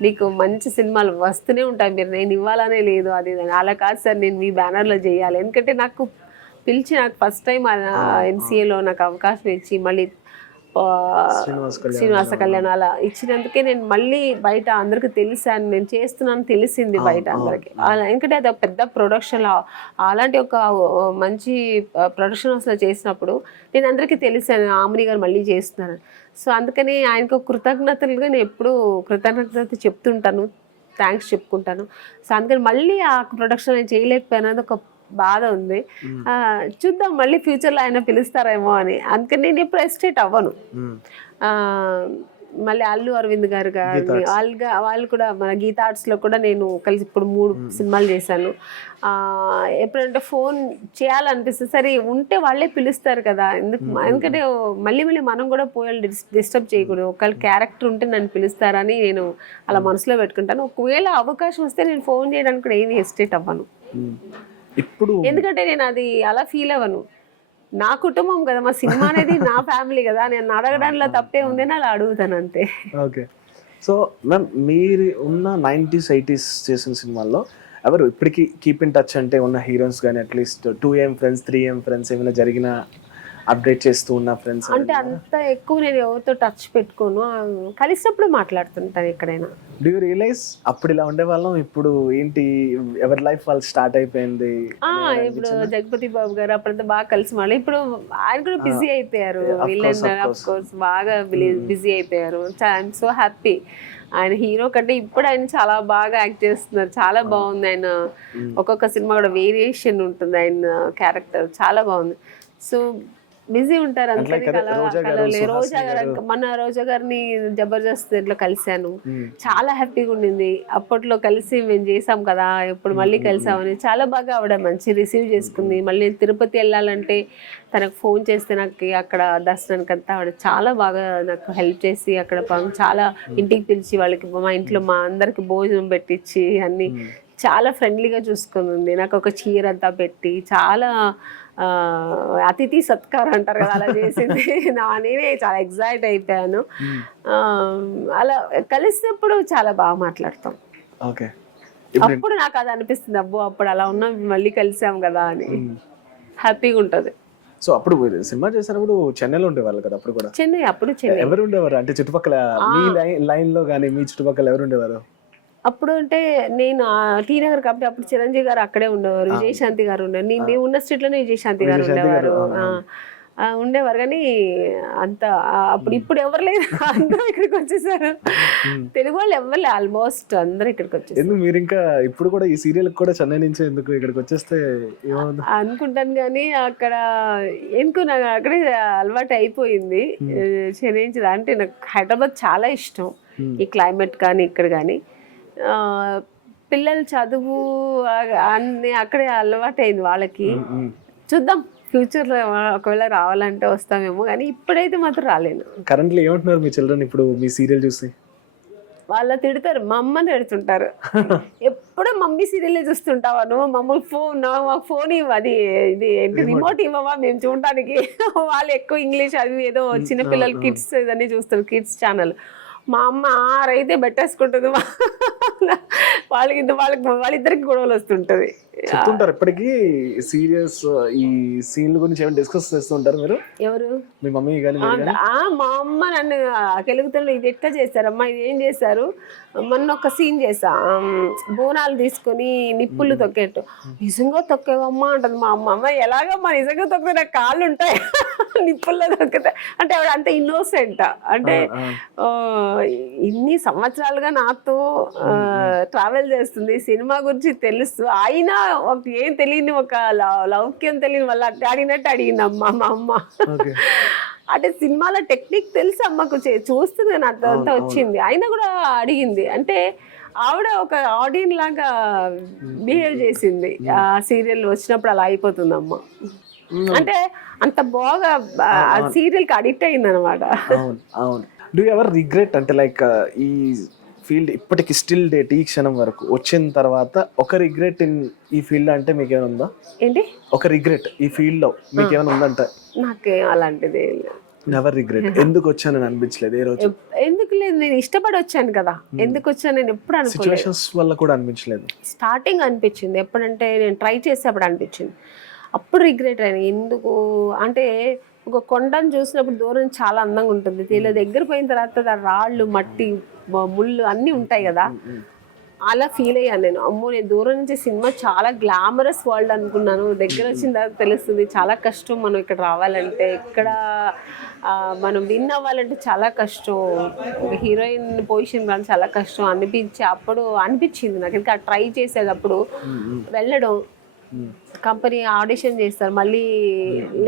మీకు మంచి సినిమాలు వస్తూనే ఉంటాయి, నేను ఇవ్వాలనే లేదు అది అలా కాదు సార్, నేను మీ బ్యానర్లో చేయాలి. ఎందుకంటే నాకు పిలిచి నాకు ఫస్ట్ టైం MCAలో నాకు అవకాశం ఇచ్చి మళ్ళీ శ్రీనివాస కళ్యాణ్ అలా ఇచ్చినందుకే నేను మళ్ళీ బయట అందరికి తెలిసాను, నేను చేస్తున్నాను తెలిసింది బయట అందరికి. అలా ఎందుకంటే అది ఒక పెద్ద ప్రొడక్షన్, అలాంటి ఒక మంచి ప్రొడక్షన్ హౌస్లో చేసినప్పుడు నేను అందరికీ తెలిసాను ఆమని గారు మళ్ళీ చేస్తున్నాను. సో అందుకని ఆయనకు కృతజ్ఞతలుగా నేను ఎప్పుడూ కృతజ్ఞత చెప్తుంటాను, థ్యాంక్స్ చెప్పుకుంటాను. సో అందుకని మళ్ళీ ఆ ప్రొడక్షన్ నేను చేయలేకపోయాను, అది ఒక బాధ ఉంది. చూద్దాం మళ్ళీ ఫ్యూచర్లో ఆయన పిలుస్తారేమో అని. అందుకని నేను ఎప్పుడు ఎస్టేట్ అవ్వను. మళ్ళీ అల్లు అరవింద్ గారు వాళ్ళు కూడా మన గీతా ఆర్ట్స్లో కూడా నేను కలిసి ఇప్పుడు 3 సినిమాలు చేశాను. ఎప్పుడంటే ఫోన్ చేయాలనిపిస్తుంది, సరే ఉంటే వాళ్ళే పిలుస్తారు కదా, ఎందుకంటే మళ్ళీ మనం కూడా పోయి డిస్టర్బ్ చేయకూడదు, ఒకళ్ళ క్యారెక్టర్ ఉంటే నన్ను పిలుస్తారని నేను అలా మనసులో పెట్టుకుంటాను. ఒకవేళ అవకాశం వస్తే నేను ఫోన్ చేయడానికి కూడా ఏమి ఎస్టేట్ అవ్వను ఇప్పుడు, ఎందుకంటే నేను అది అలా ఫీల్ అవ్వను. నా కుటుంబం కదా, మా సినిమా అనేది నా ఫ్యామిలీ కదా, నేను అడగడంలో తప్పే ఉందని అలా అడుగుతాను అంతే. ఓకే. సో మ్యామ్, మీరు ఉన్న 90s 80s చేసిన సినిమాల్లో ఎవరు ఇప్పటికీ కీప్ ఇన్ టచ్ అంటే ఉన్న హీరోయిన్స్ కానీ, at least 2AM friends 3AM friends ఏమైనా జరిగిన అప్డేట్ చేస్తూ ఉన్న ఫ్రెండ్స్? అంటే అంత ఎక్కువ నేను ఎవరితో టచ్ పెట్టుకోను, కలిసినప్పుడు మాట్లాడుతుంటాను ఎక్కడైనా. డూ యూ రియలైజ్ అప్పుడు ఇలా ఉండేవాళ్ళం, ఇప్పుడు ఏంటి ఎవరి లైఫ్ వాళ్ళు స్టార్ట్ అయిపోయింది? ఇప్పుడు జగపతి బాబు గారు అప్పుడంతా బాగా కలిసి మళ్ళీ ఇప్పుడు ఆయన కూడా బిజీ అయిపోయారు, వీళ్ళందరూ ఆఫ్ కోర్స్ బాగా బిజీ అయిపోయారు. I'm so happy. ఆయన హీరో కంటే ఇప్పుడు ఆయన చాలా బాగా యాక్ట్ చేస్తున్నారు, చాలా బాగుంది. ఆయన ఒక్కొక్క సినిమా కూడా వేరియేషన్ ఉంటుంది, ఆయన క్యారెక్టర్ చాలా బాగుంది. సో బిజీ ఉంటారు అందరికీ. రోజా గారు, మన రోజా గారిని జబర్దస్త్ ఇట్లా కలిశాను, చాలా హ్యాపీగా ఉండింది. అప్పట్లో కలిసి మేము చేసాం కదా, ఇప్పుడు మళ్ళీ కలిసామని చాలా బాగా ఆవిడ మంచి రిసీవ్ చేసుకుంది. మళ్ళీ తిరుపతి వెళ్ళాలంటే తనకు ఫోన్ చేస్తే నాకు అక్కడ దర్శనానికి అంతా ఆవిడ చాలా బాగా నాకు హెల్ప్ చేసి అక్కడ చాలా ఇంటికి పిలిచి వాళ్ళకి మా ఇంట్లో మా అందరికి భోజనం పెట్టించి అన్ని చాలా ఫ్రెండ్లీగా చూసుకుంది. నాకు ఒక చీర అంతా పెట్టి చాలా అతిథి సత్కారం అంటారు కదా, అలా చేసింది. నేనే చాలా ఎగ్జైట్ అయిపోయాను. అలా కలిసినప్పుడు చాలా బాగా మాట్లాడతాం. ఓకే. అప్పుడు నాకు అది అనిపిస్తుంది, అబ్బో అప్పుడు అలా ఉన్నాం మళ్ళీ కలిసాం కదా అని, హ్యాపీగా ఉంటుంది. సో అప్పుడు సినిమా చేసినప్పుడు చెన్నైలో ఉండేవాళ్ళు కదా అప్పుడు కూడా? చెన్నై. అప్పుడు చెన్నై. ఎవరు ఉండేవారు అంటే చుట్టుపక్కల మీ లైన్ లో కానీ మీ చుట్టుపక్కల ఎవరు ఉండేవారు అప్పుడు? అంటే నేను టీ నగర్ కాబట్టి అప్పుడు చిరంజీవి గారు అక్కడే ఉండేవారు, విజయశాంతి గారు ఉండేవారు, మేము ఉన్న స్ట్రీట్లోనే విజయశాంతి గారు ఉండేవారు. కానీ అంత అప్పుడు ఇప్పుడు ఎవరు లేదు, అందరూ ఇక్కడికి వచ్చేసారు. తెలుగు వాళ్ళు ఎవరు ఆల్మోస్ట్ అందరూ ఇక్కడికి వచ్చేసారు. మీరు ఇంకా ఇప్పుడు కూడా ఈ సీరియల్ కూడా చెన్నై నుంచి ఎందుకు ఇక్కడికి వచ్చేస్తే అనుకుంటాను, కానీ అక్కడ ఎందుకు నాకు అక్కడే అలవాటు అయిపోయింది చెన్నై నుంచి. అంటే నాకు హైదరాబాద్ చాలా ఇష్టం, ఈ క్లైమేట్ కానీ ఇక్కడ కానీ. పిల్లలు చదువు అన్ని అక్కడే అలవాటు అయింది వాళ్ళకి. చూద్దాం ఫ్యూచర్లో ఒకవేళ రావాలంటే వస్తామేమో, కానీ ఇప్పుడైతే మాత్రం రాలేను. కరెంట్లీ ఏమంటున్నారు మీ చిల్డ్రన్ ఇప్పుడు మీ సీరియల్ చూసి? వాళ్ళ తిడతారు, మా అమ్మని తిడుతుంటారు. ఎప్పుడూ మమ్మీ సీరియల్ చూస్తుంటావా నువ్వు, మమ్మల్ని ఫోన్ ఇది ఏంటి రిమోట్ ఇవ్వవా మేము చూడటానికి. వాళ్ళు ఎక్కువ ఇంగ్లీష్ అవి ఏదో చిన్నపిల్లలు కిడ్స్ ఇదన్నీ చూస్తారు, కిడ్స్ ఛానల్. మా అమ్మ ఆరైతే పెట్టేసుకుంటుంది, వాళ్ళిద్దరికి గొడవలు వస్తుంటది. చెప్తుంటారు ఇప్పటికీ సీరియస్ ఈ సీన్ల గురించి ఏమైనా డిస్కస్ చేస్తుంటారు మీరు? ఎవరు? మీ మమ్మీ కానీ? మా అమ్మ నన్ను కెలుగుతాను, ఇది ఎట్లా చేశారమ్మా, ఇది ఏం చేశారు. మొన్న ఒక సీన్ చేసా, బోనాలు తీసుకొని నిప్పులు తొక్కేట్టు. నిజంగా తొక్కేవమ్మా అంటది మా అమ్మ. అమ్మ ఎలాగమ్మా నిజంగా తొక్కితే నాకు కాళ్ళు ఉంటాయి నిప్పుల్లో తొక్కితే అంటే ఆవిడ అంత ఇన్నోసెంట్. అంటే ఇన్ని సంవత్సరాలుగా నాతో ట్రావెల్ చేస్తుంది, సినిమా గురించి తెలుసు, అయినా ఏం తెలియని ఒక లౌక్యం తెలియని వాళ్ళ అడిగినట్టు అడిగింది అమ్మ మా అమ్మ. అంటే సినిమాలో టెక్నిక్ తెలిసి అమ్మకు చూస్తుంది, నాకు అంతా వచ్చింది, అయినా కూడా అడిగింది. అంటే ఆవిడ ఒక ఆడియన్ లాగా బిహేవ్ చేసింది. ఆ సీరియల్ వచ్చినప్పుడు అలా అయిపోతుందమ్మా. అంటే అంత బాగా ఆ సీరియల్ కి అడిక్ట్ అయింది అనమాట. అవును అవును. డూ ఎవర్ రిగ్రెట్ అంటే లైక్ ఈ ఫీల్డ్ ఇప్పటికి స్టిల్ డేట్ ఈ క్షణం వరకు వచ్చిన తర్వాత ఒక రిగ్రెట్ ఇన్ ఈ ఫీల్డ్ అంటే మీకు ఏమైనా ఉందా? ఏంటి ఒక రిగ్రెట్ ఈ ఫీల్డ్ లో మీకు ఏమైనా ఉందంట? నాకేం అలాంటిది ఏం లేదు. Never regret. ఎందుకు వచ్చానని అనిపించలేదు ఏ రోజు? ఎందుకు లేదు, నేను ఇష్టపడి వచ్చాను కదా, ఎందుకు వచ్చాను నేను ఎప్పుడు అనుకోలేదు. సిచ్యువేషన్స్ వల్ల కూడా అనిపించలేదు? స్టార్టింగ్ అనిపించింది, ఎప్పుడంటే నేను ట్రై చేసేప్పుడు అనిపించింది. అప్పుడు రిగ్రెట్ అయ్యాను. ఎందుకు అంటే ఒక కొండను చూసినప్పుడు దూరం చాలా అందంగా ఉంటుంది, ఇలా దగ్గర పోయిన తర్వాత దాని రాళ్ళు మట్టి ముళ్ళు అన్నీ ఉంటాయి కదా, అలా ఫీల్ అయ్యాను నేను. అమ్మో నేను దూరం నుంచి సినిమా చాలా గ్లామరస్ వరల్డ్ అనుకున్నాను, దగ్గర వచ్చిన తర్వాత తెలుస్తుంది చాలా కష్టం మనం ఇక్కడ రావాలంటే, ఇక్కడ మనం విన్ అవ్వాలంటే చాలా కష్టం, ఒక హీరోయిన్ పొజిషన్ కానీ చాలా కష్టం అప్పుడు అనిపించింది నాకు. ఇంకా ట్రై చేసేటప్పుడు వెళ్ళడం, కంపెనీ ఆడిషన్ చేస్తారు, మళ్ళీ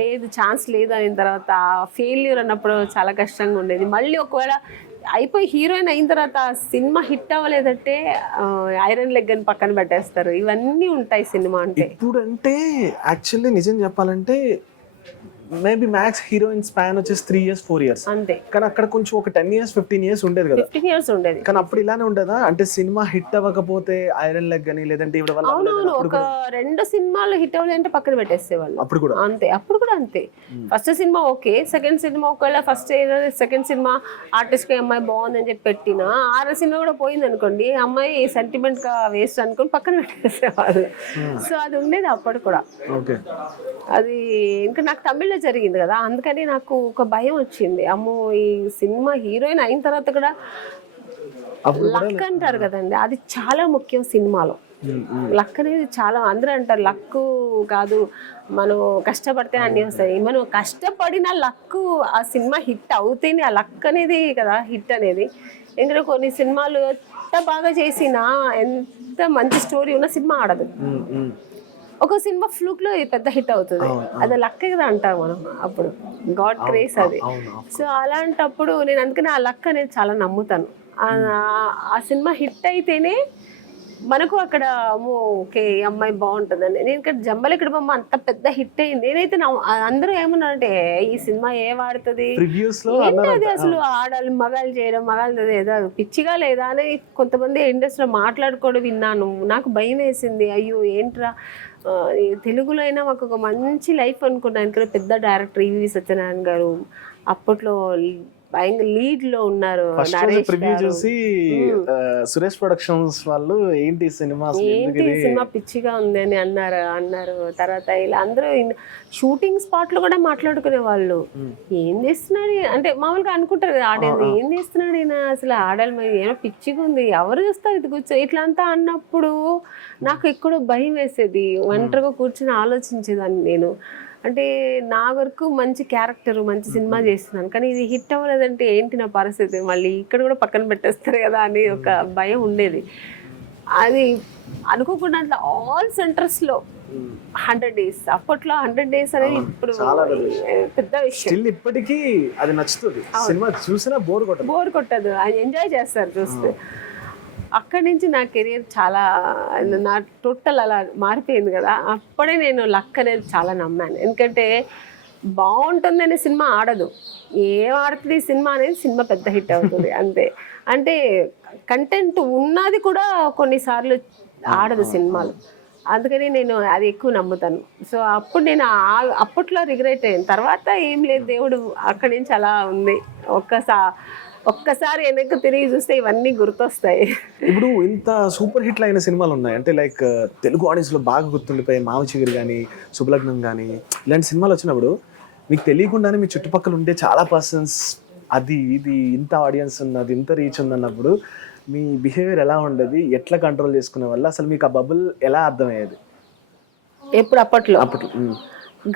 లేదు ఛాన్స్ లేదు అయిన తర్వాత ఫెయిల్యూర్ అన్నప్పుడు చాలా కష్టంగా ఉండేది. మళ్ళీ ఒకవేళ అయిపోయి హీరోయిన్ అయిన తర్వాత సినిమా హిట్ అవ్వలేదంటే ఐరన్ లెగ్ అని పక్కన పెట్టేస్తారు. ఇవన్నీ ఉంటాయి సినిమా అంటే. ఇప్పుడు అంటే యాక్చువల్లీ నిజం చెప్పాలంటే మేబీ మ్యాక్స్ హీరోయిన్ స్పాన్ వచ్చేసి 3 years 4 years అంతే. కానీ అక్కడ కొంచెం ఒక 10 years 15 years ఉండేది కదా. 15 years ఉండేది. కానీ అప్పుడు ఇలానే ఉండదా అంటే సినిమా హిట్ అవ్వకపోతే ఐరన్ లెగ్ అని లేదంటే ఇవిడ వల్ల అవునవును, ఒక 2 సినిమాలు హిట్ అవ్వాలంటే పక్కన పెట్టేసేవాళ్ళు అప్పుడు కూడా అంతే. అప్పుడు కూడా అంతే. First cinema okay, second cinema ఒకవేళ ఫస్ట్ సెకండ్ సినిమా ఆర్టిస్ట్ కి అమ్మాయి బాగుందని చెప్పి పెట్టినా 6 సినిమా కూడా పోయింది అనుకోండి, అమ్మాయి సెంటిమెంట్ గా వేస్ట్ అనుకుని పక్కన పెట్టేసేవాళ్ళు. సో అది ఉండేది అప్పుడు కూడా. ఓకే. అది ఇంకా నాకు తమిళ్లో జరిగింది కదా, అందుకని నాకు ఒక భయం వచ్చింది. అమ్మో ఈ సినిమా హీరోయిన్ అయిన తర్వాత కూడా లక్ అంటారు కదండి, అది చాలా ముఖ్యం సినిమాలో. లక్ అనేది చాలా, అందరూ అంటారు లక్ కాదు మనం కష్టపడితే అన్నీ వస్తాయి. మనం కష్టపడిన లక్ ఆ సినిమా హిట్ అవుతేనే ఆ లక్ అనేది కదా హిట్ అనేది. ఎందుకంటే కొన్ని సినిమాలు ఎంత బాగా చేసినా ఎంత మంచి స్టోరీ ఉన్న సినిమా ఆడదు. ఒక సినిమా ఫ్లూక్ లో పెద్ద హిట్ అవుతుంది, అది లక్ కదా అంటాం మనం, అప్పుడు గాడ్ క్రేజ్ అది. సో అలాంటప్పుడు నేను అందుకని ఆ లక్ అనేది చాలా నమ్ముతాను. ఆ సినిమా హిట్ అయితేనే మనకు అక్కడ ఓకే ఈ అమ్మాయి బాగుంటుందని. నేను ఇక్కడ జంబల్ ఇక్కడ బొమ్మ అంత పెద్ద హిట్ అయింది, నేనైతే అందరూ ఏమన్నారంటే ఈ సినిమా ఏ వాడుతుంది ఏంటది అసలు ఆడాలి మగాళ్ళు చేయడం, మగాళ్ళు ఏదో పిచ్చిగా లేదా అని కొంతమంది ఇండస్ట్రీలో మాట్లాడుకోవడం విన్నాను. నాకు భయం వేసింది, అయ్యో ఏంట్రా తెలుగులో అయినా మాకు ఒక మంచి లైఫ్ అనుకున్నాను. ఎందుకంటే పెద్ద డైరెక్టర్ ఈవి సత్యనారాయణ గారు అప్పట్లో లీడ్ లో ఉన్నారు. చూసి సురేష్ ప్రొడక్షన్స్ వాళ్ళు ఏంటి సినిమా పిచ్చిగా ఉంది అని అన్నారు. తర్వాత ఇలా అందరూ షూటింగ్ స్పాట్ లో కూడా మాట్లాడుకునే వాళ్ళు, ఏం చేస్తున్నాడు అంటే మామూలుగా అనుకుంటారు కదా ఆడేది, ఏం చేస్తున్నాడు ఈయన అసలు ఆడాలి మరి ఏమో పిచ్చిగా ఉంది ఎవరు చూస్తారు ఇది కూర్చో ఇట్లా అంతా అన్నప్పుడు నాకు ఎక్కడో భయం వేసేది. ఒంటరిగా కూర్చొని ఆలోచించేదాన్ని నేను. అంటే నా వరకు మంచి క్యారెక్టర్ మంచి సినిమా చేస్తున్నాను, కానీ ఇది హిట్ అవ్వలేదంటే ఏంటి నా పరిస్థితి, మళ్ళీ ఇక్కడ కూడా పక్కన పెట్టేస్తారు కదా అని ఒక భయం ఉండేది. అది అనుకోకుండా అట్లా ఆల్ సెంటర్స్లో 100 days, అప్పట్లో 100 days అనేది ఇప్పుడు పెద్ద విషయం. ఇప్పటికీ అది నచ్చుతుంది, సినిమా చూసినా బోర్ కొట్టదు, అది ఎంజాయ్ చేస్తారు చూస్తే. అక్కడి నుంచి నా కెరీర్ చాలా నా టోటల్ అలా మారిపోయింది కదా. అప్పుడే నేను లక్ అనేది చాలా నమ్మాను. ఎందుకంటే బాగుంటుందనే సినిమా ఆడదు, ఏం ఆడుతుంది సినిమా అనేది సినిమా పెద్ద హిట్ అవుతుంది అంతే. అంటే కంటెంట్ ఉన్నది కూడా కొన్నిసార్లు ఆడదు సినిమాలు, అందుకని నేను అది ఎక్కువ నమ్ముతాను. సో అప్పుడు నేను అప్పట్లో రిగ్రెట్ అయ్యాను, తర్వాత ఏం లేదు దేవుడు అక్కడి నుంచి అలా ఉంది. ఒక్కసారి వెనక్కి తిరిగి చూస్తే ఇవన్నీ గుర్తొస్తాయి. ఇప్పుడు ఇంత సూపర్ హిట్లు అయిన సినిమాలు ఉన్నాయి అంటే లైక్ తెలుగు ఆడియన్స్లో బాగా గుర్తుండిపోయి మామ చిగురు కానీ శుభలగ్నం కానీ ఇలాంటి సినిమాలు వచ్చినప్పుడు మీకు తెలియకుండానే మీ చుట్టుపక్కల ఉండే చాలా పర్సన్స్ అది ఇది ఇంత ఆడియన్స్ ఉన్నది ఇంత రీచ్ ఉందన్నప్పుడు మీ బిహేవియర్ ఎలా ఉండేది, ఎట్లా కంట్రోల్ చేసుకునే వల్ల అసలు మీకు ఆ బబుల్ ఎలా అర్థమయ్యేది? ఎప్పుడు అప్పట్లో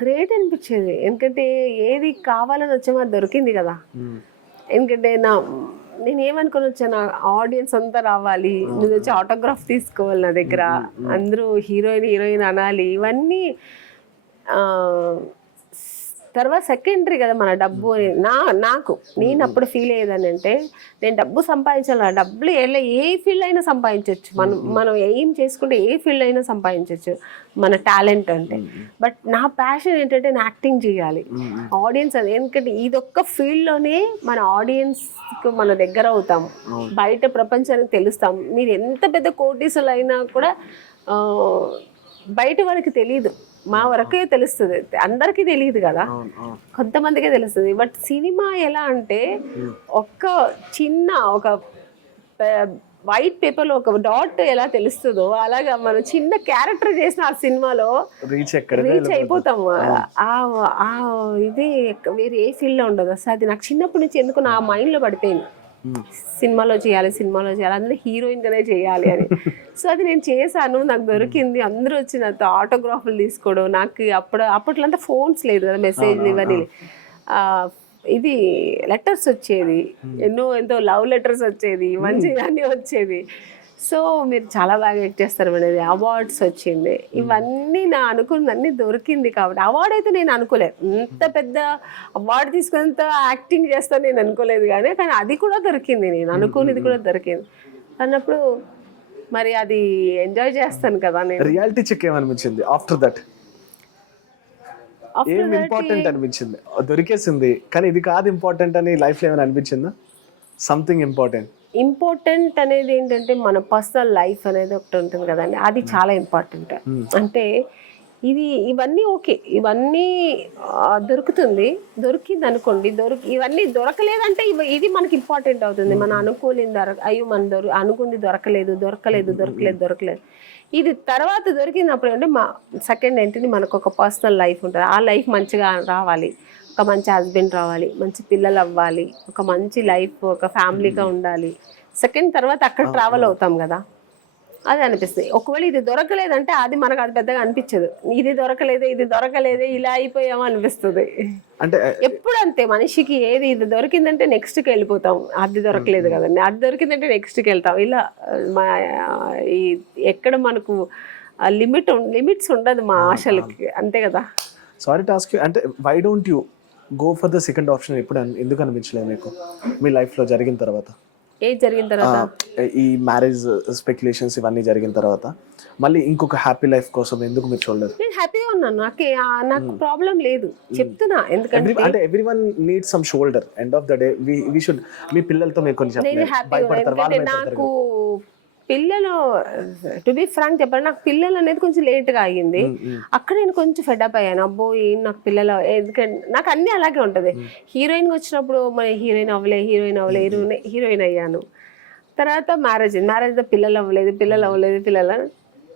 గ్రేట్ అనిపించేది, ఎందుకంటే ఏది కావాలని వచ్చామో అది దొరికింది కదా. ఎందుకంటే నేను ఏమనుకుని వచ్చాను, ఆడియన్స్ అంతా రావాలి, నువ్వు వచ్చి ఆటోగ్రాఫ్ తీసుకోవాలి నా దగ్గర, అందరూ హీరోయిన్ అనాలి, ఇవన్నీ తర్వాత సెకండరీ కదా మన డబ్బు అని నేను అప్పుడు ఫీల్ అయ్యేదాన్ని అంటే నేను డబ్బు సంపాదించాలి, డబ్బులు ఏ ఫీల్డ్ అయినా సంపాదించవచ్చు, మనం ఏం చేసుకుంటే ఏ ఫీల్డ్ అయినా సంపాదించవచ్చు మన టాలెంట్ అంటే. బట్ నా ప్యాషన్ ఏంటంటే నేను యాక్టింగ్ చేయాలి, ఆడియన్స్ అది. ఎందుకంటే ఇదొక్క ఫీల్డ్లోనే మన ఆడియన్స్కి మన దగ్గర అవుతాం, బయట ప్రపంచానికి తెలుస్తాం. మీరు ఎంత పెద్ద కోటీసులు అయినా కూడా బయట వరకు తెలియదు, మా వరకే తెలుస్తుంది, అందరికీ తెలియదు కదా, కొంతమందికే తెలుస్తుంది. బట్ సినిమా ఎలా అంటే ఒక వైట్ పేపర్లో ఒక డాట్ ఎలా తెలుస్తుందో అలాగా మనం చిన్న క్యారెక్టర్ చేసిన ఆ సినిమాలో రీచ్ అయిపోతాము. ఇది వేరే ఏ ఫీల్డ్లో ఉండదు అసలు. అది నాకు చిన్నప్పటి నుంచి ఎందుకు నా మైండ్లో పడిపోయింది, సినిమాలో చేయాలి అందులో హీరోయిన్గానే చేయాలి అని. సో అది నేను చేశాను, నాకు దొరికింది. అందరూ వచ్చి నాతో ఆటోగ్రాఫ్లు తీసుకోవడం. నాకు అప్పట్లో అంతా ఫోన్స్ లేదు కదా, మెసేజ్లు ఇవన్నీ. ఇది లెటర్స్ వచ్చేది, ఎంతో లవ్ లెటర్స్ వచ్చేది, మంచిగానే వచ్చేది. సో మీరు చాలా బాగా యాక్ట్ చేస్తారు అనేది అవార్డ్స్ వచ్చింది. ఇవన్నీ నా అనుకున్నదన్నీ దొరికింది. కాబట్టి అవార్డు అయితే నేను అనుకోలేదు, ఇంత పెద్ద అవార్డు తీసుకున్నంత యాక్టింగ్ చేస్తాను నేను అనుకోలేదు. కానీ అది కూడా దొరికింది, నేను అనుకునేది కూడా దొరికింది అన్నప్పుడు మరి అది ఎంజాయ్ చేస్తాను కదా. నేను రియాలిటీ చెక్ ఏమనిపించింది ఆఫ్టర్ దట్? ఏం ఇంపార్టెంట్ అనిపించింది? దొరికేసింది కానీ ఇది కాదు ఇంపార్టెంట్ అని లైఫ్లో ఏమైనా అనిపించిందా? సంథింగ్ ఇంపార్టెంట్ అనేది ఏంటంటే మన పర్సనల్ లైఫ్ అనేది ఒకటి ఉంటుంది కదండి, అది చాలా ఇంపార్టెంట్. అంటే ఇవన్నీ ఓకే, ఇవన్నీ దొరికింది అనుకోండి. ఇవన్నీ దొరకలేదంటే ఇది మనకి ఇంపార్టెంట్ అవుతుంది. మనం అనుకోలేదు, అయ్యో అనుకుంది దొరకలేదు. ఇది తర్వాత దొరికినప్పుడు అంటే సెకండ్ ఏంటంటే మనకు ఒక పర్సనల్ లైఫ్ ఉంటుంది. ఆ లైఫ్ మంచిగా రావాలి, ఒక మంచి హస్బెండ్ రావాలి, మంచి పిల్లలు అవ్వాలి, ఒక మంచి లైఫ్, ఒక ఫ్యామిలీగా ఉండాలి. సెకండ్ తర్వాత అక్కడ ట్రావెల్ అవుతాం కదా, అది అనిపిస్తుంది. ఒకవేళ ఇది దొరకలేదంటే అది మనకు అది పెద్దగా అనిపించదు. ఇది దొరకలేదే ఇలా అయిపోయామో అనిపిస్తుంది. అంటే ఎప్పుడు అంతే మనిషికి, ఇది దొరికిందంటే నెక్స్ట్కి వెళ్ళిపోతాం. అది దొరకలేదు కదండి, అది దొరికిందంటే నెక్స్ట్కి వెళ్తాం. ఇలా ఎక్కడ మనకు లిమిట్స్ ఉండదు మా ఆశలకి, అంతే కదా. సారీ టు ఆస్క్ యూ, అంటే why don't you go for the second option? ఎప్పుడు ఎందుకు అనిపించలేదు మీకు మీ లైఫ్లో జరిగిన తర్వాత? జరిగిన తర్వాత ఈ మ్యారేజ్ స్పెక్యులేషన్స్ ఇవన్నీ జరిగిన తర్వాత మళ్ళీ ఇంకొక హ్యాపీ లైఫ్ కోసం ఎందుకు మీరు చూడలేదు? నేను హ్యాపీగా ఉన్నాను, నాకు ప్రాబ్లం లేదు, చెప్తున్నా. ఎందుకంటే అంటే everyone needs some shoulder. End of the day we should. మీ పిల్లలతో మీరు కొంచెం భయపడతారు. నాకు పిల్లలు, టు బి ఫ్రాంక్ చెప్పండి, నాకు పిల్లలు అనేది కొంచెం లేట్గా అయ్యింది. అక్కడ నేను కొంచెం ఫెడప్ అయ్యాను. అబ్బో ఏం నాకు పిల్లలు, ఎందుకంటే నాకు అన్నీ అలాగే ఉంటుంది. హీరోయిన్గా వచ్చినప్పుడు మన హీరోయిన్ అవ్వలే, హీరోయిన్ అయ్యాను. తర్వాత మ్యారేజ్తో పిల్లలు అవ్వలేదు,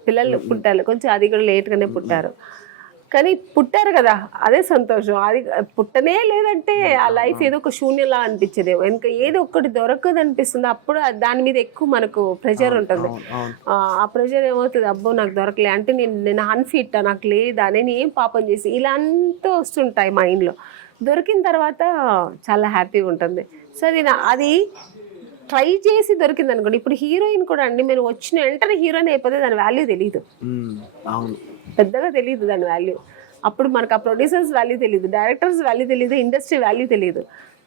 పిల్లలు పుట్టారు. కొంచెం అది కూడా లేట్గానే పుట్టారు. కానీ పుట్టారు కదా, అదే సంతోషం. అది పుట్టనే లేదంటే ఆ లైఫ్ ఏదో ఒక శూన్యంలా అనిపించేది, ఇంకా ఏదో ఒకటి దొరకదు అనిపిస్తుంది. అప్పుడు దాని మీద ఎక్కువ మనకు ప్రెషర్ ఉంటుంది. ఆ ప్రెషర్ ఏమవుతుంది, అబ్బో నాకు దొరకలే అంటే నేను అన్ఫిట్, నాకు లేదా, నేను ఏం పాపం చేసి, ఇలా అంతా వస్తుంటాయి మైండ్లో. దొరికిన తర్వాత చాలా హ్యాపీగా ఉంటుంది. సో అది ట్రై చేసి దొరికింది అనుకోండి. ఇప్పుడు హీరోయిన్ కూడా అండి, మీరు వచ్చిన వెంటనే హీరోయిన్ అయిపోతే దాని వాల్యూ తెలియదు, పెద్దగా తెలియదు దాని వాల్యూ. అప్పుడు మనకు ఆ ప్రొడ్యూసర్స్ వాల్యూ తెలియదు, డైరెక్టర్స్ వాల్యూ తెలియదు, ఇండస్ట్రీ వాల్యూ తెలియదు.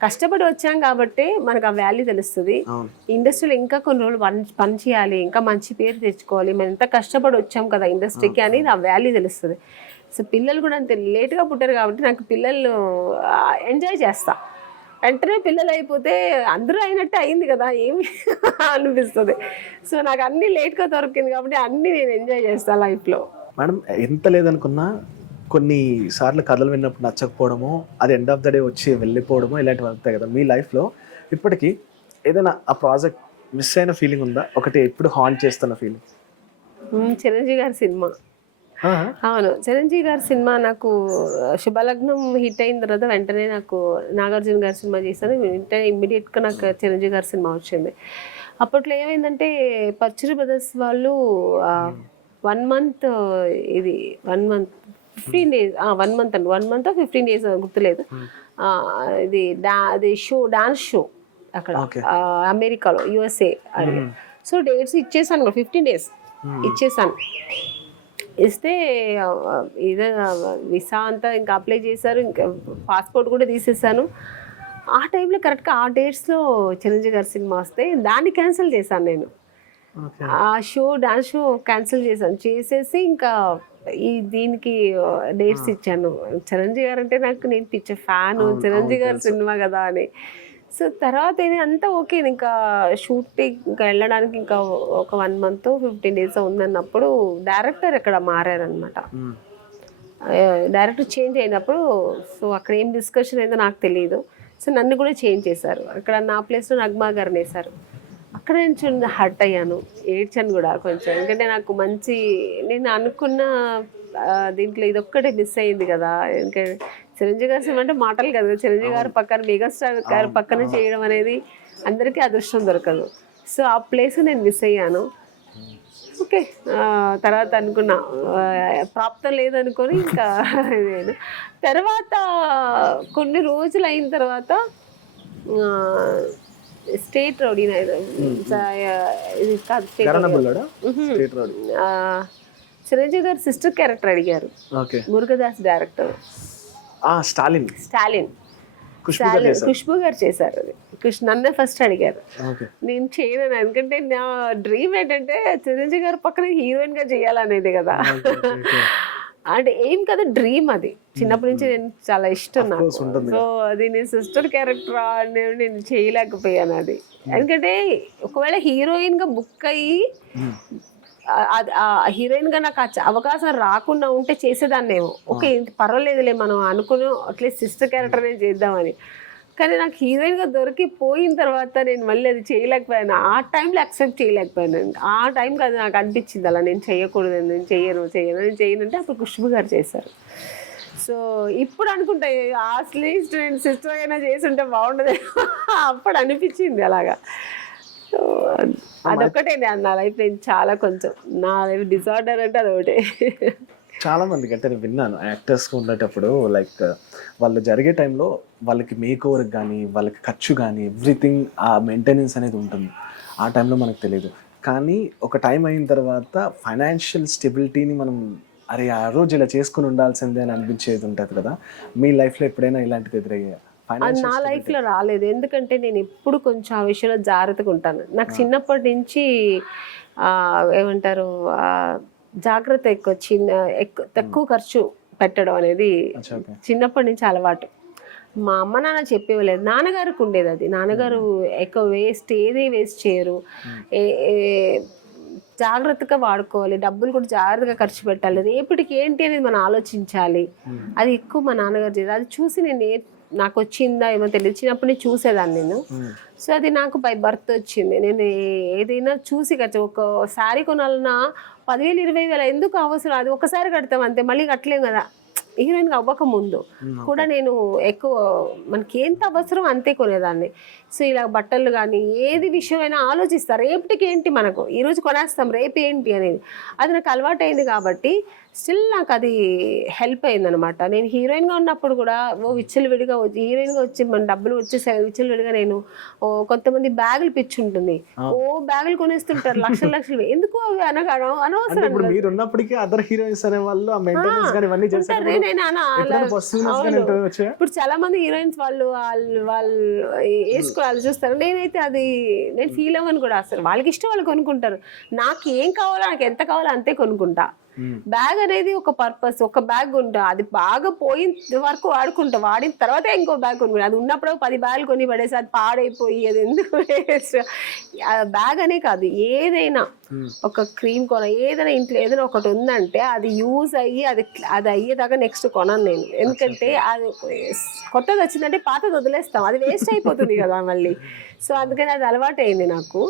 కష్టపడి వచ్చాం కాబట్టి మనకు ఆ వాల్యూ తెలుస్తుంది. ఇండస్ట్రీలో ఇంకా కొన్ని రోజులు పని చేయాలి, ఇంకా మంచి పేరు తెచ్చుకోవాలి, మనం ఎంత కష్టపడి వచ్చాం కదా ఇండస్ట్రీకి అనేది ఆ వాల్యూ తెలుస్తుంది. సో పిల్లలు కూడా అంతే లేట్గా పుట్టారు కాబట్టి నాకు పిల్లలు ఎంజాయ్ చేస్తా. వెంటనే పిల్లలు అయిపోతే అందరూ అయినట్టే అయింది కదా ఏమి అనిపిస్తుంది. సో నాకు అన్నీ లేట్గా దొరికింది కాబట్టి అన్నీ నేను ఎంజాయ్ చేస్తాను లైఫ్లో. మేడం, ఎంత లేదనుకున్నా కొన్నిసార్లు కథలు విన్నప్పుడు నచ్చకపోవడమో, అది ఎండ్ ఆఫ్ ద డే వచ్చి వెళ్ళిపోవడమో ఇలాంటివి అవుతాయి కదా. మీ లైఫ్లో ఇప్పటికీ ఏదైనా ఆ ప్రాజెక్ట్ మిస్ అయిన ఫీలింగ్ ఉందా? ఒకటి ఎప్పుడు హాంట్ చేస్తున్న ఫీలింగ్? చిరంజీవి గారి సినిమా. అవును, చిరంజీవి గారి సినిమా నాకు శుభలగ్నం హిట్ అయిన తర్వాత వెంటనే నాకు నాగార్జున గారి సినిమా చేశాను. వెంటనే ఇమ్మీడియట్గా నాకు చిరంజీవి గారి సినిమా వచ్చింది. అప్పట్లో ఏమైందంటే పర్చూరి బ్రదర్స్ వాళ్ళు 1 month 15 days 1 month అండి 1 month 15 days గుర్తులేదు. ఇది డాన్స్ షో అక్కడ అమెరికాలో, USA అది. సో డేట్స్ ఇచ్చేసాను, 15 days ఇచ్చేసాను. ఇస్తే ఇదే వీసా అంతా ఇంకా అప్లై చేశారు, ఇంకా పాస్పోర్ట్ కూడా తీసేసాను. ఆ టైంలో కరెక్ట్గా ఆ డేట్స్లో చిరంజీవి గారి సినిమా వస్తే దాన్ని క్యాన్సిల్ చేశాను నేను. ఆ డాన్స్ షో క్యాన్సిల్ చేసేసి ఇంకా దీనికి డేట్స్ ఇచ్చాను. చిరంజీవి గారు అంటే నేను పిచ్చ ఫ్యాను, చిరంజీవి గారి సినిమా కదా అని. సో తర్వాత ఇది అంతా ఓకే, ఇంకా షూటింగ్ ఇంకా వెళ్ళడానికి ఇంకా ఒక 1 month 15 days ఉందన్నప్పుడు డైరెక్టర్ ఇక్కడ మారారనమాట. డైరెక్టర్ చేంజ్ అయినప్పుడు సో అక్కడ ఏం డిస్కషన్ అయిందో నాకు తెలియదు. సో నన్ను కూడా చేంజ్ చేశారు. అక్కడ నా ప్లేస్లో నగ్మా గారిని వేశారు. అక్కడ నేను హర్ట్ అయ్యాను, ఏడ్చాను కూడా కొంచెం. ఎందుకంటే నాకు నేను అనుకున్న దీంట్లో ఇదొక్కటే మిస్ అయింది కదా. ఎందుకంటే చిరంజీవి గారి సినిమా అంటే మాటలు కదా, చిరంజీవి గారు పక్కన మెగాస్టార్ గారు పక్కన చేయడం అనేది అందరికీ అదృష్టం దొరకదు. సో ఆ ప్లేస్ నేను మిస్ అయ్యాను. ఓకే, తర్వాత అనుకున్నా ప్రాప్తం లేదనుకొని ఇంకా నేను తర్వాత కొన్ని రోజులు అయిన తర్వాత స్టేట్ రౌడీ చిరంజీవి గారు సిస్టర్ క్యారెక్టర్ అడిగారు, మురుగదాస్ డైరెక్టర్ స్టాలిన్ ఖుష్బూ గారు చేశారు. అది నన్నే ఫస్ట్ అడిగారు, నేను చేయను. ఎందుకంటే నా డ్రీమ్ ఏంటంటే చిరంజీవి గారు పక్కన హీరోయిన్ గా చేయాలనేది కదా. అంటే ఏం కదా, డ్రీమ్ అది. చిన్నప్పటి నుంచి నేను చాలా ఇష్టం నాకు. సో అది నేను సిస్టర్ క్యారెక్టర్ నేను చేయలేకపోయాను అది. ఎందుకంటే ఒకవేళ హీరోయిన్ గా బుక్ అయ్యి హీరోయిన్ గా నాకు అవకాశం రాకుండా ఉంటే చేసేదాన్నేమో. ఓకే పర్వాలేదులే మనం అనుకుని అట్లీస్ట్ సిస్టర్ క్యారెక్టర్ నేను చేద్దామని. కానీ నాకు హీరోయిన్గా దొరికిపోయిన తర్వాత నేను మళ్ళీ అది చేయలేకపోయాను. ఆ టైంలో యాక్సెప్ట్ చేయలేకపోయాను. ఆ టైంకి అది నాకు అనిపించింది అలా నేను చేయకూడదు, నేను చేయను అంటే అప్పుడు ఖుష్బూ గారు చేశారు. సో ఇప్పుడు అనుకుంటా అట్లీస్ట్ నేను సిస్టర్ అయినా చేసి ఉంటే బాగుండదు అప్పుడు అనిపించింది అలాగా. సో అదొక్కటే నా లైఫ్ నేను చాలా కొంచెం నా లైఫ్ డిజార్డర్ అంటే అదొకటే. చాలా మందికి అంటే నేను విన్నాను, యాక్టర్స్గా ఉండేటప్పుడు లైక్ వాళ్ళు జరిగే టైంలో వాళ్ళకి మేక్ ఓవర్కి కానీ వాళ్ళకి ఖర్చు కానీ ఎవ్రీథింగ్ ఆ మెయింటెనెన్స్ అనేది ఉంటుంది. ఆ టైంలో మనకు తెలియదు. కానీ ఒక టైం అయిన తర్వాత ఫైనాన్షియల్ స్టెబిలిటీని మనం అరే ఆ రోజు ఇలా చేసుకుని ఉండాల్సిందే అని అనిపించేది ఉంటుంది కదా. మీ లైఫ్లో ఎప్పుడైనా ఇలాంటిది ఎదురయ్యా? నా లైఫ్లో రాలేదు, ఎందుకంటే నేను ఎప్పుడు కొంచెం ఆ విషయంలో జాగ్రత్తగా ఉంటాను. నాకు చిన్నప్పటి నుంచి ఏమంటారు జాగ్రత్త ఎక్కువ, తక్కువ ఖర్చు పెట్టడం అనేది చిన్నప్పటి నుంచి అలవాటు. మా అమ్మ నాన్న చెప్పేవాళ్ళు, నాన్నగారికి ఉండేది అది. నాన్నగారు ఎక్కువ ఏది వేస్ట్ చేయరు, జాగ్రత్తగా వాడుకోవాలి, డబ్బులు కూడా జాగ్రత్తగా ఖర్చు పెట్టాలి, రేపటికి ఏంటి అనేది మనం ఆలోచించాలి. అది ఎక్కువ మా నాన్నగారు చేయాలి. అది చూసి నాకు వచ్చిందా ఏమో తెలియదు, చిన్నప్పటి నుంచి చూసేదాన్ని నేను. సో అది నాకు బై బర్త్ వచ్చింది. నేను ఏదైనా చూసి ఒక శారీ కొనాలన్నా 10,000 20,000 ఎందుకు అవసరం, అది ఒకసారి కడతాం అంతే, మళ్ళీ కట్టలేం కదా. హీరోయిన్గా అవ్వక ముందు కూడా నేను ఎక్కువ మనకి ఎంత అవసరం అంతే కొనేదాన్ని. సో ఇలా బట్టలు కానీ ఏది విషయమైనా ఆలోచిస్తారు, రేపటికి ఏంటి మనకు, ఈరోజు కొనేస్తాం రేపు ఏంటి అనేది. అది నాకు అలవాటు అయింది కాబట్టి స్టిల్ నాకు అది హెల్ప్ అయిందనమాట. నేను హీరోయిన్గా ఉన్నప్పుడు కూడా విచ్చలవిడిగా హీరోయిన్గా వచ్చి మన డబ్బులు వచ్చేసాయి విచ్చలవిడిగా. నేను కొంతమంది బ్యాగులు పిచ్చి ఉంటుంది, బ్యాగులు కొనేస్తుంటారు లక్షలు ఎందుకు అవి అనవసరం. ఇప్పుడు చాలా మంది హీరోయిన్స్ వాళ్ళు వేసుకోవాలి చూస్తారు, నేనైతే అది నేను ఫీల్ అవ్వను కూడా అసలు. వాళ్ళకి ఇష్టం వాళ్ళు కొనుక్కుంటారు, నాకు ఏం కావాలో నాకు ఎంత కావాలో అంతే కొనుక్కుంటా. బ్యాగ్ అనేది ఒక పర్పస్, ఒక బ్యాగ్ ఉంటా, అది బాగా పోయిన వరకు వాడుకుంటా, వాడిన తర్వాత ఇంకో బ్యాగ్ కొనుక్కుంటా. అది ఉన్నప్పుడు 10 బ్యాగులు కొని పడేసి అది పాడైపోయి అది ఎందుకు వేస్ట్. బ్యాగ్ అనే కాదు, ఏదైనా ఒక క్రీమ్ ఏదైనా ఇంట్లో ఏదైనా ఒకటి ఉందంటే అది యూజ్ అయ్యి అది అయ్యేదాకా నెక్స్ట్ కొనను నేను. ఎందుకంటే అది కొత్తది వచ్చిందంటే పాతది వదిలేస్తాం, అది వేస్ట్ అయిపోతుంది కదా మళ్ళీ. సో అందుకని అది అలవాటు అయింది నాకు.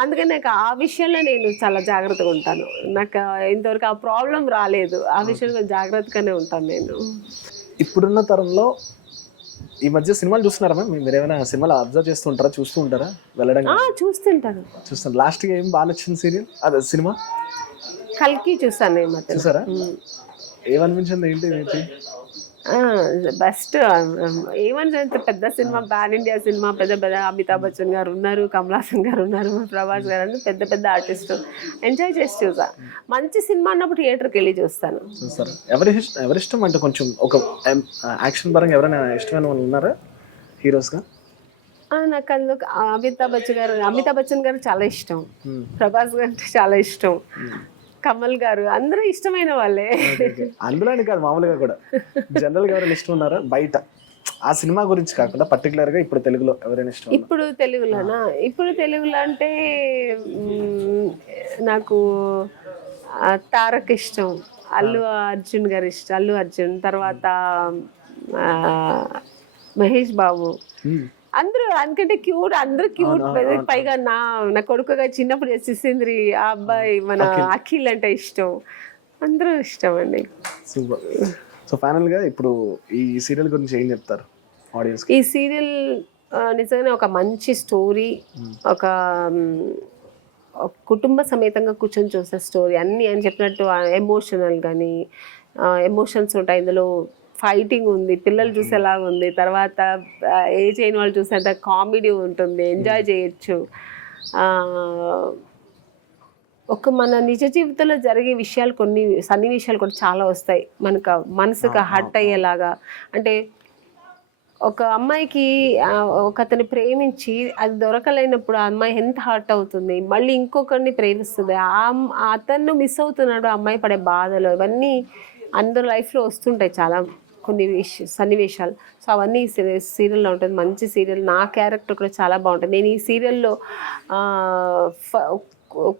అందుకని నాకు ఆ విషయంలో నేను చాలా జాగ్రత్తగా ఉంటాను. నాకు ఇంతవరకు ఆ ప్రాబ్లం రాలేదు, ఆ విషయంలో జాగ్రత్తగానే ఉంటాను నేను. ఇప్పుడున్న తరంలో ఈ మధ్య సినిమాలు చూస్తున్నారా మ్యామ్? మీరు ఏమైనా సినిమాలు అబ్జర్వ్ చూస్తూ ఉంటారా? వెళ్ళడం చూస్తాను. లాస్ట్గా ఏం బాగా నచ్చింది సీరియల్ అదే సినిమా? కల్కి చూసాను. చూసారా? ఏమనిపించింది? ఏంటి బెస్ట్ ఏమని అంత పెద్ద సినిమా, పాన్ ఇండియా సినిమా, పెద్ద పెద్ద అమితాబ్ బచ్చన్ గారు ఉన్నారు, కమల్ హాసన్ గారు ఉన్నారు, ప్రభాస్ గారు అన్ని పెద్ద పెద్ద ఆర్టిస్టు. ఎంజాయ్ చేసి చూసా. మంచి సినిమా అన్నప్పుడు థియేటర్కి వెళ్ళి చూస్తాను. చూస్తారు. ఎవరిష్టం అంటే కొంచెం ఒక యాక్షన్ పరంగా ఎవరైనా ఇష్టమైన వాళ్ళు ఉన్నారా హీరోస్గా? నాకు అందులో అమితాబ్ బచ్చన్ గారు చాలా ఇష్టం, ప్రభాస్ గారు అంటే చాలా ఇష్టం, కమల్ గారు అందరూ ఇష్టమైన వాళ్ళే. అందులోని కాదు, మామూలుగా కూడా జనరల్గా ఎవరైనా ఇష్టం ఉన్నారా బయట ఆ సినిమా గురించి కాకుండా పర్టికులర్గా ఇప్పుడు తెలుగులో ఎవరైనా ఇష్టం? ఇప్పుడు తెలుగులో అంటే నాకు తారక్ ఇష్టం, అల్లు అర్జున్ గారు ఇష్టం, అల్లు అర్జున్ తర్వాత మహేష్ బాబు. అందరూ అందుకంటే క్యూట్, అందరూ క్యూట్. పైగా నా కొడుకుగా చిన్నప్పుడు చేసేసింది ఆ అబ్బాయి మన అఖిల్ అంటే ఇష్టం. అందరూ ఇష్టం అండి. సూపర్. సో ఫైనల్ గా ఇప్పుడు ఈ సీరియల్ గురించి ఏం చెప్తారు ఆడియన్స్? ఈ సీరియల్ నిజంగానే ఒక మంచి స్టోరీ, ఒక కుటుంబ సమేతంగా కూర్చొని చూసే స్టోరీ. అన్ని అని చెప్పినట్టు ఎమోషనల్ కానీ ఎమోషన్స్ ఉంటాయి ఇందులో, ఫైటింగ్ ఉంది, పిల్లలు చూసేలాగా ఉంది, తర్వాత ఏజ్ అయిన వాళ్ళు చూసేంత కామెడీ ఉంటుంది, ఎంజాయ్ చేయొచ్చు. ఒక మన నిజ జీవితంలో జరిగే విషయాలు, కొన్ని సన్నివేశాలు కూడా చాలా వస్తాయి మనకు మనసుకు హర్ట్ అయ్యేలాగా. అంటే ఒక అమ్మాయికి ఒక అతన్ని ప్రేమించి అది దొరకలేనప్పుడు ఆ అమ్మాయి ఎంత హర్ట్ అవుతుంది, మళ్ళీ ఇంకొకరిని ప్రేమిస్తుంది, అతన్ని మిస్ అవుతున్నాడు ఆ అమ్మాయి పడే బాధలు, ఇవన్నీ అందరి లైఫ్లో వస్తుంటాయి చాలా కొన్ని సన్నివేశాలు. సో అవన్నీ ఈ సీరియల్లో ఉంటుంది. మంచి సీరియల్. నా క్యారెక్టర్ కూడా చాలా బాగుంటుంది. నేను ఈ సీరియల్లో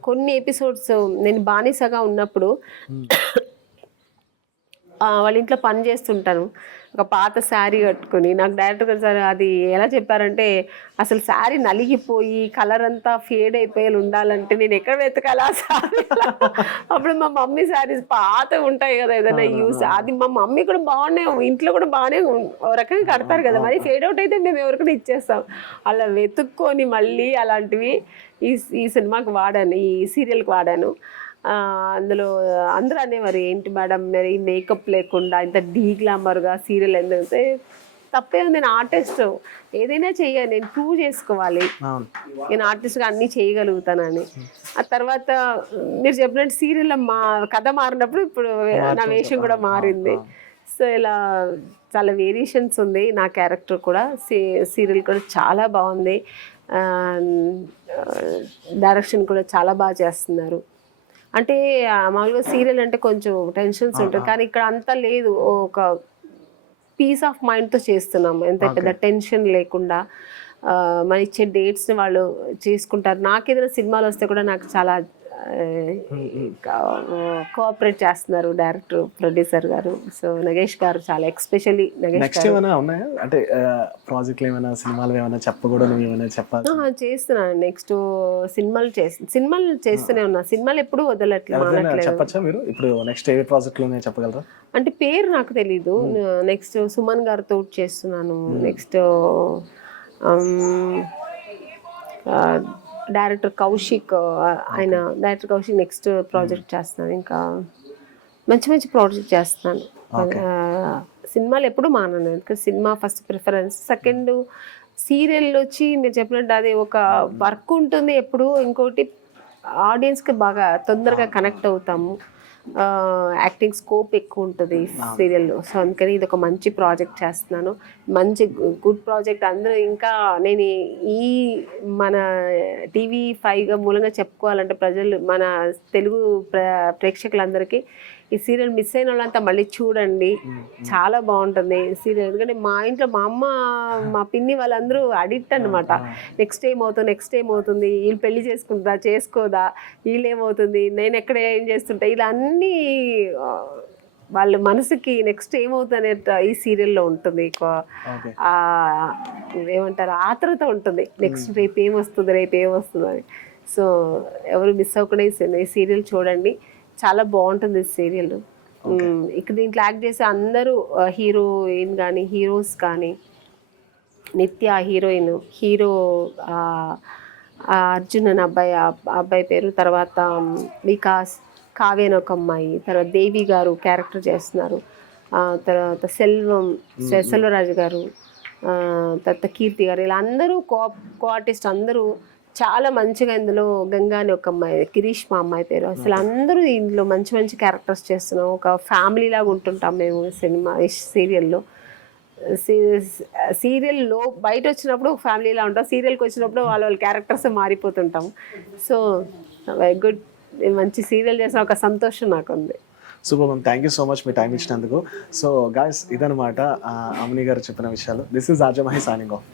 కొన్ని ఎపిసోడ్స్ నేను బానిసగా ఉన్నప్పుడు వాళ్ళ ఇంట్లో పని చేస్తుంటాను, ఒక పాత శారీ కట్టుకొని. నాకు డైరెక్టర్ గారు సార్ అది ఎలా చెప్పారంటే, అసలు శారీ నలిగిపోయి కలర్ అంతా ఫేడ్ అయిపోయి ఉండాలంటే నేను ఎక్కడ వెతకాలి ఆ శారీ? అప్పుడు మా మమ్మీ శారీస్ పాత ఉంటాయి కదా, ఏదైనా యూస్, అది మా మమ్మీ కూడా బాగానే ఇంట్లో కూడా బాగానే రకంగా కడతారు కదా, మరి ఫేడ్ అవుట్ అయితే మేము ఎవరికైనా ఇచ్చేస్తాం. అలా వెతుక్కొని మళ్ళీ అలాంటివి ఈ సినిమాకి వాడాను, ఈ సీరియల్కి వాడాను. అందులో అందరూ అనేవారు, ఏంటి మేడం మరి మేకప్ లేకుండా ఇంత గ్లామర్గా సీరియల్ ఎందుకంటే, తప్పే ఉంది, నేను ఆర్టిస్ట్, ఏదైనా చెయ్యాలి, నేను ప్రూవ్ చేసుకోవాలి, నేను ఆర్టిస్ట్గా అన్నీ చేయగలుగుతానని. ఆ తర్వాత మీరు చెప్పినట్టు సీరియల్లో మా కథ మారినప్పుడు ఇప్పుడు నా వేషం కూడా మారింది. సో ఇలా చాలా వేరియేషన్స్ ఉంది నా క్యారెక్టర్ కూడా. సీరియల్ కూడా చాలా బాగుంది, డైరెక్షన్ కూడా చాలా బాగా చేస్తున్నారు. అంటే మామూలుగా సీరియల్ అంటే కొంచెం టెన్షన్స్ ఉంటుంది, కానీ ఇక్కడ అంతా లేదు, ఒక పీస్ ఆఫ్ మైండ్తో చేస్తున్నాము, ఎంత పెద్ద టెన్షన్ లేకుండా. మన ఇచ్చే డేట్స్ని వాళ్ళు చేసుకుంటారు. నాకు ఏదైనా సినిమాలు వస్తే కూడా నాకు చాలా కోఆపరేట్ చేస్తున్నారు డైరెక్టర్, ప్రొడ్యూసర్ గారు. సో నగేష్ గారు చాలా, ఎక్స్పెషల్లీ నగేష్ గారు. ఏమైనా ఉన్నాయా అంటే ప్రాజెక్టులు ఏమైనా, సినిమాలు ఏమైనా చెప్పకూడదు ఏమైనా చెప్పాలి? చేస్తున్నాను. నెక్స్ట్ సినిమాలు చేస్తూనే ఉన్నా, సినిమాలు ఎప్పుడు వదలట్లేదు. చెప్పచ్చా మీరు ఇప్పుడు నెక్స్ట్ ఏ ప్రాజెక్టులు ఉన్నాయో చెప్పగలరా? అంటే పేరు నాకు తెలీదు. నెక్స్ట్ సుమన్ గారితో చేస్తున్నాను. Next director Kaushik next project చేస్తున్నాను. ఇంకా మంచి మంచి ప్రాజెక్ట్ చేస్తున్నాను. సినిమాలు ఎప్పుడు మానను, ఎందుకంటే cinema first preference. Second serial వచ్చి మీరు చెప్పినట్టు అది ఒక వర్క్ ఉంటుంది ఎప్పుడు, ఇంకోటి ఆడియన్స్కి బాగా తొందరగా కనెక్ట్ అవుతాము, యాక్టింగ్ స్కోప్ ఎక్కువ ఉంటుంది సీరియల్లో. సో అందుకని ఇది ఒక మంచి ప్రాజెక్ట్ చేస్తున్నాను, మంచి గుడ్ ప్రాజెక్ట్. అందరూ ఇంకా నేను ఈ మన TV5 మూలంగా చెప్పుకోవాలంటే, ప్రజలు మన తెలుగు ప్రేక్షకులందరికీ ఈ సీరియల్ మిస్ అయిన వాళ్ళంతా మళ్ళీ చూడండి, చాలా బాగుంటుంది సీరియల్. ఎందుకంటే మా ఇంట్లో మా అమ్మ, మా పిన్ని వాళ్ళందరూ అడిక్ట్ అనమాట. నెక్స్ట్ ఏమవుతుంది, వీళ్ళు పెళ్లి చేసుకోదా, వీళ్ళు ఏమవుతుంది, నేను ఎక్కడ ఏం చేస్తుంటా, ఇలా అన్నీ వాళ్ళ మనసుకి నెక్స్ట్ ఏమవుతుంది ఈ సీరియల్లో ఉంటుంది. ఏమంటారు, ఆతృత ఉంటుంది, నెక్స్ట్ రేపు ఏమొస్తుంది అని. సో ఎవరు మిస్ అవ్వకుండా ఈ సీరియల్ చూడండి, చాలా బాగుంటుంది సీరియల్. ఇక్కడ దీంట్లో యాక్ట్ చేసే అందరూ హీరోయిన్ కానీ, హీరోస్ కానీ, నిత్య హీరోయిన్, హీరో అర్జున్ అని అబ్బాయి పేరు, తర్వాత వికాస్, కావ్య అని ఒక అమ్మాయి, తర్వాత దేవి గారు క్యారెక్టర్ చేస్తున్నారు, తర్వాత సెల్వరాజు గారు, తర్వాత కీర్తి గారు, ఇలా అందరూ కో ఆర్టిస్ట్ అందరూ చాలా మంచిగా ఇందులో. గంగా అని ఒక అమ్మాయి, కిరీష్ మా అమ్మాయి పేరు. అసలు అందరూ ఇందులో మంచి మంచి క్యారెక్టర్స్ చేస్తున్నాం. ఒక ఫ్యామిలీ లాగా ఉంటుంటాం మేము సీరియల్లో. సీరియల్లో బయట వచ్చినప్పుడు ఒక ఫ్యామిలీలా ఉంటాం, సీరియల్కి వచ్చినప్పుడు వాళ్ళ క్యారెక్టర్స్ మారిపోతుంటాం. సో వెరీ గుడ్, మంచి సీరియల్ చేసిన ఒక సంతోషం నాకు ఉంది. Super ma'am, thank you so much me time ఇచ్చినందుకు. సో గాయస్, ఇదనమాట అమని గారు చెప్పిన విషయాలు. This is RJ Mahi signing off.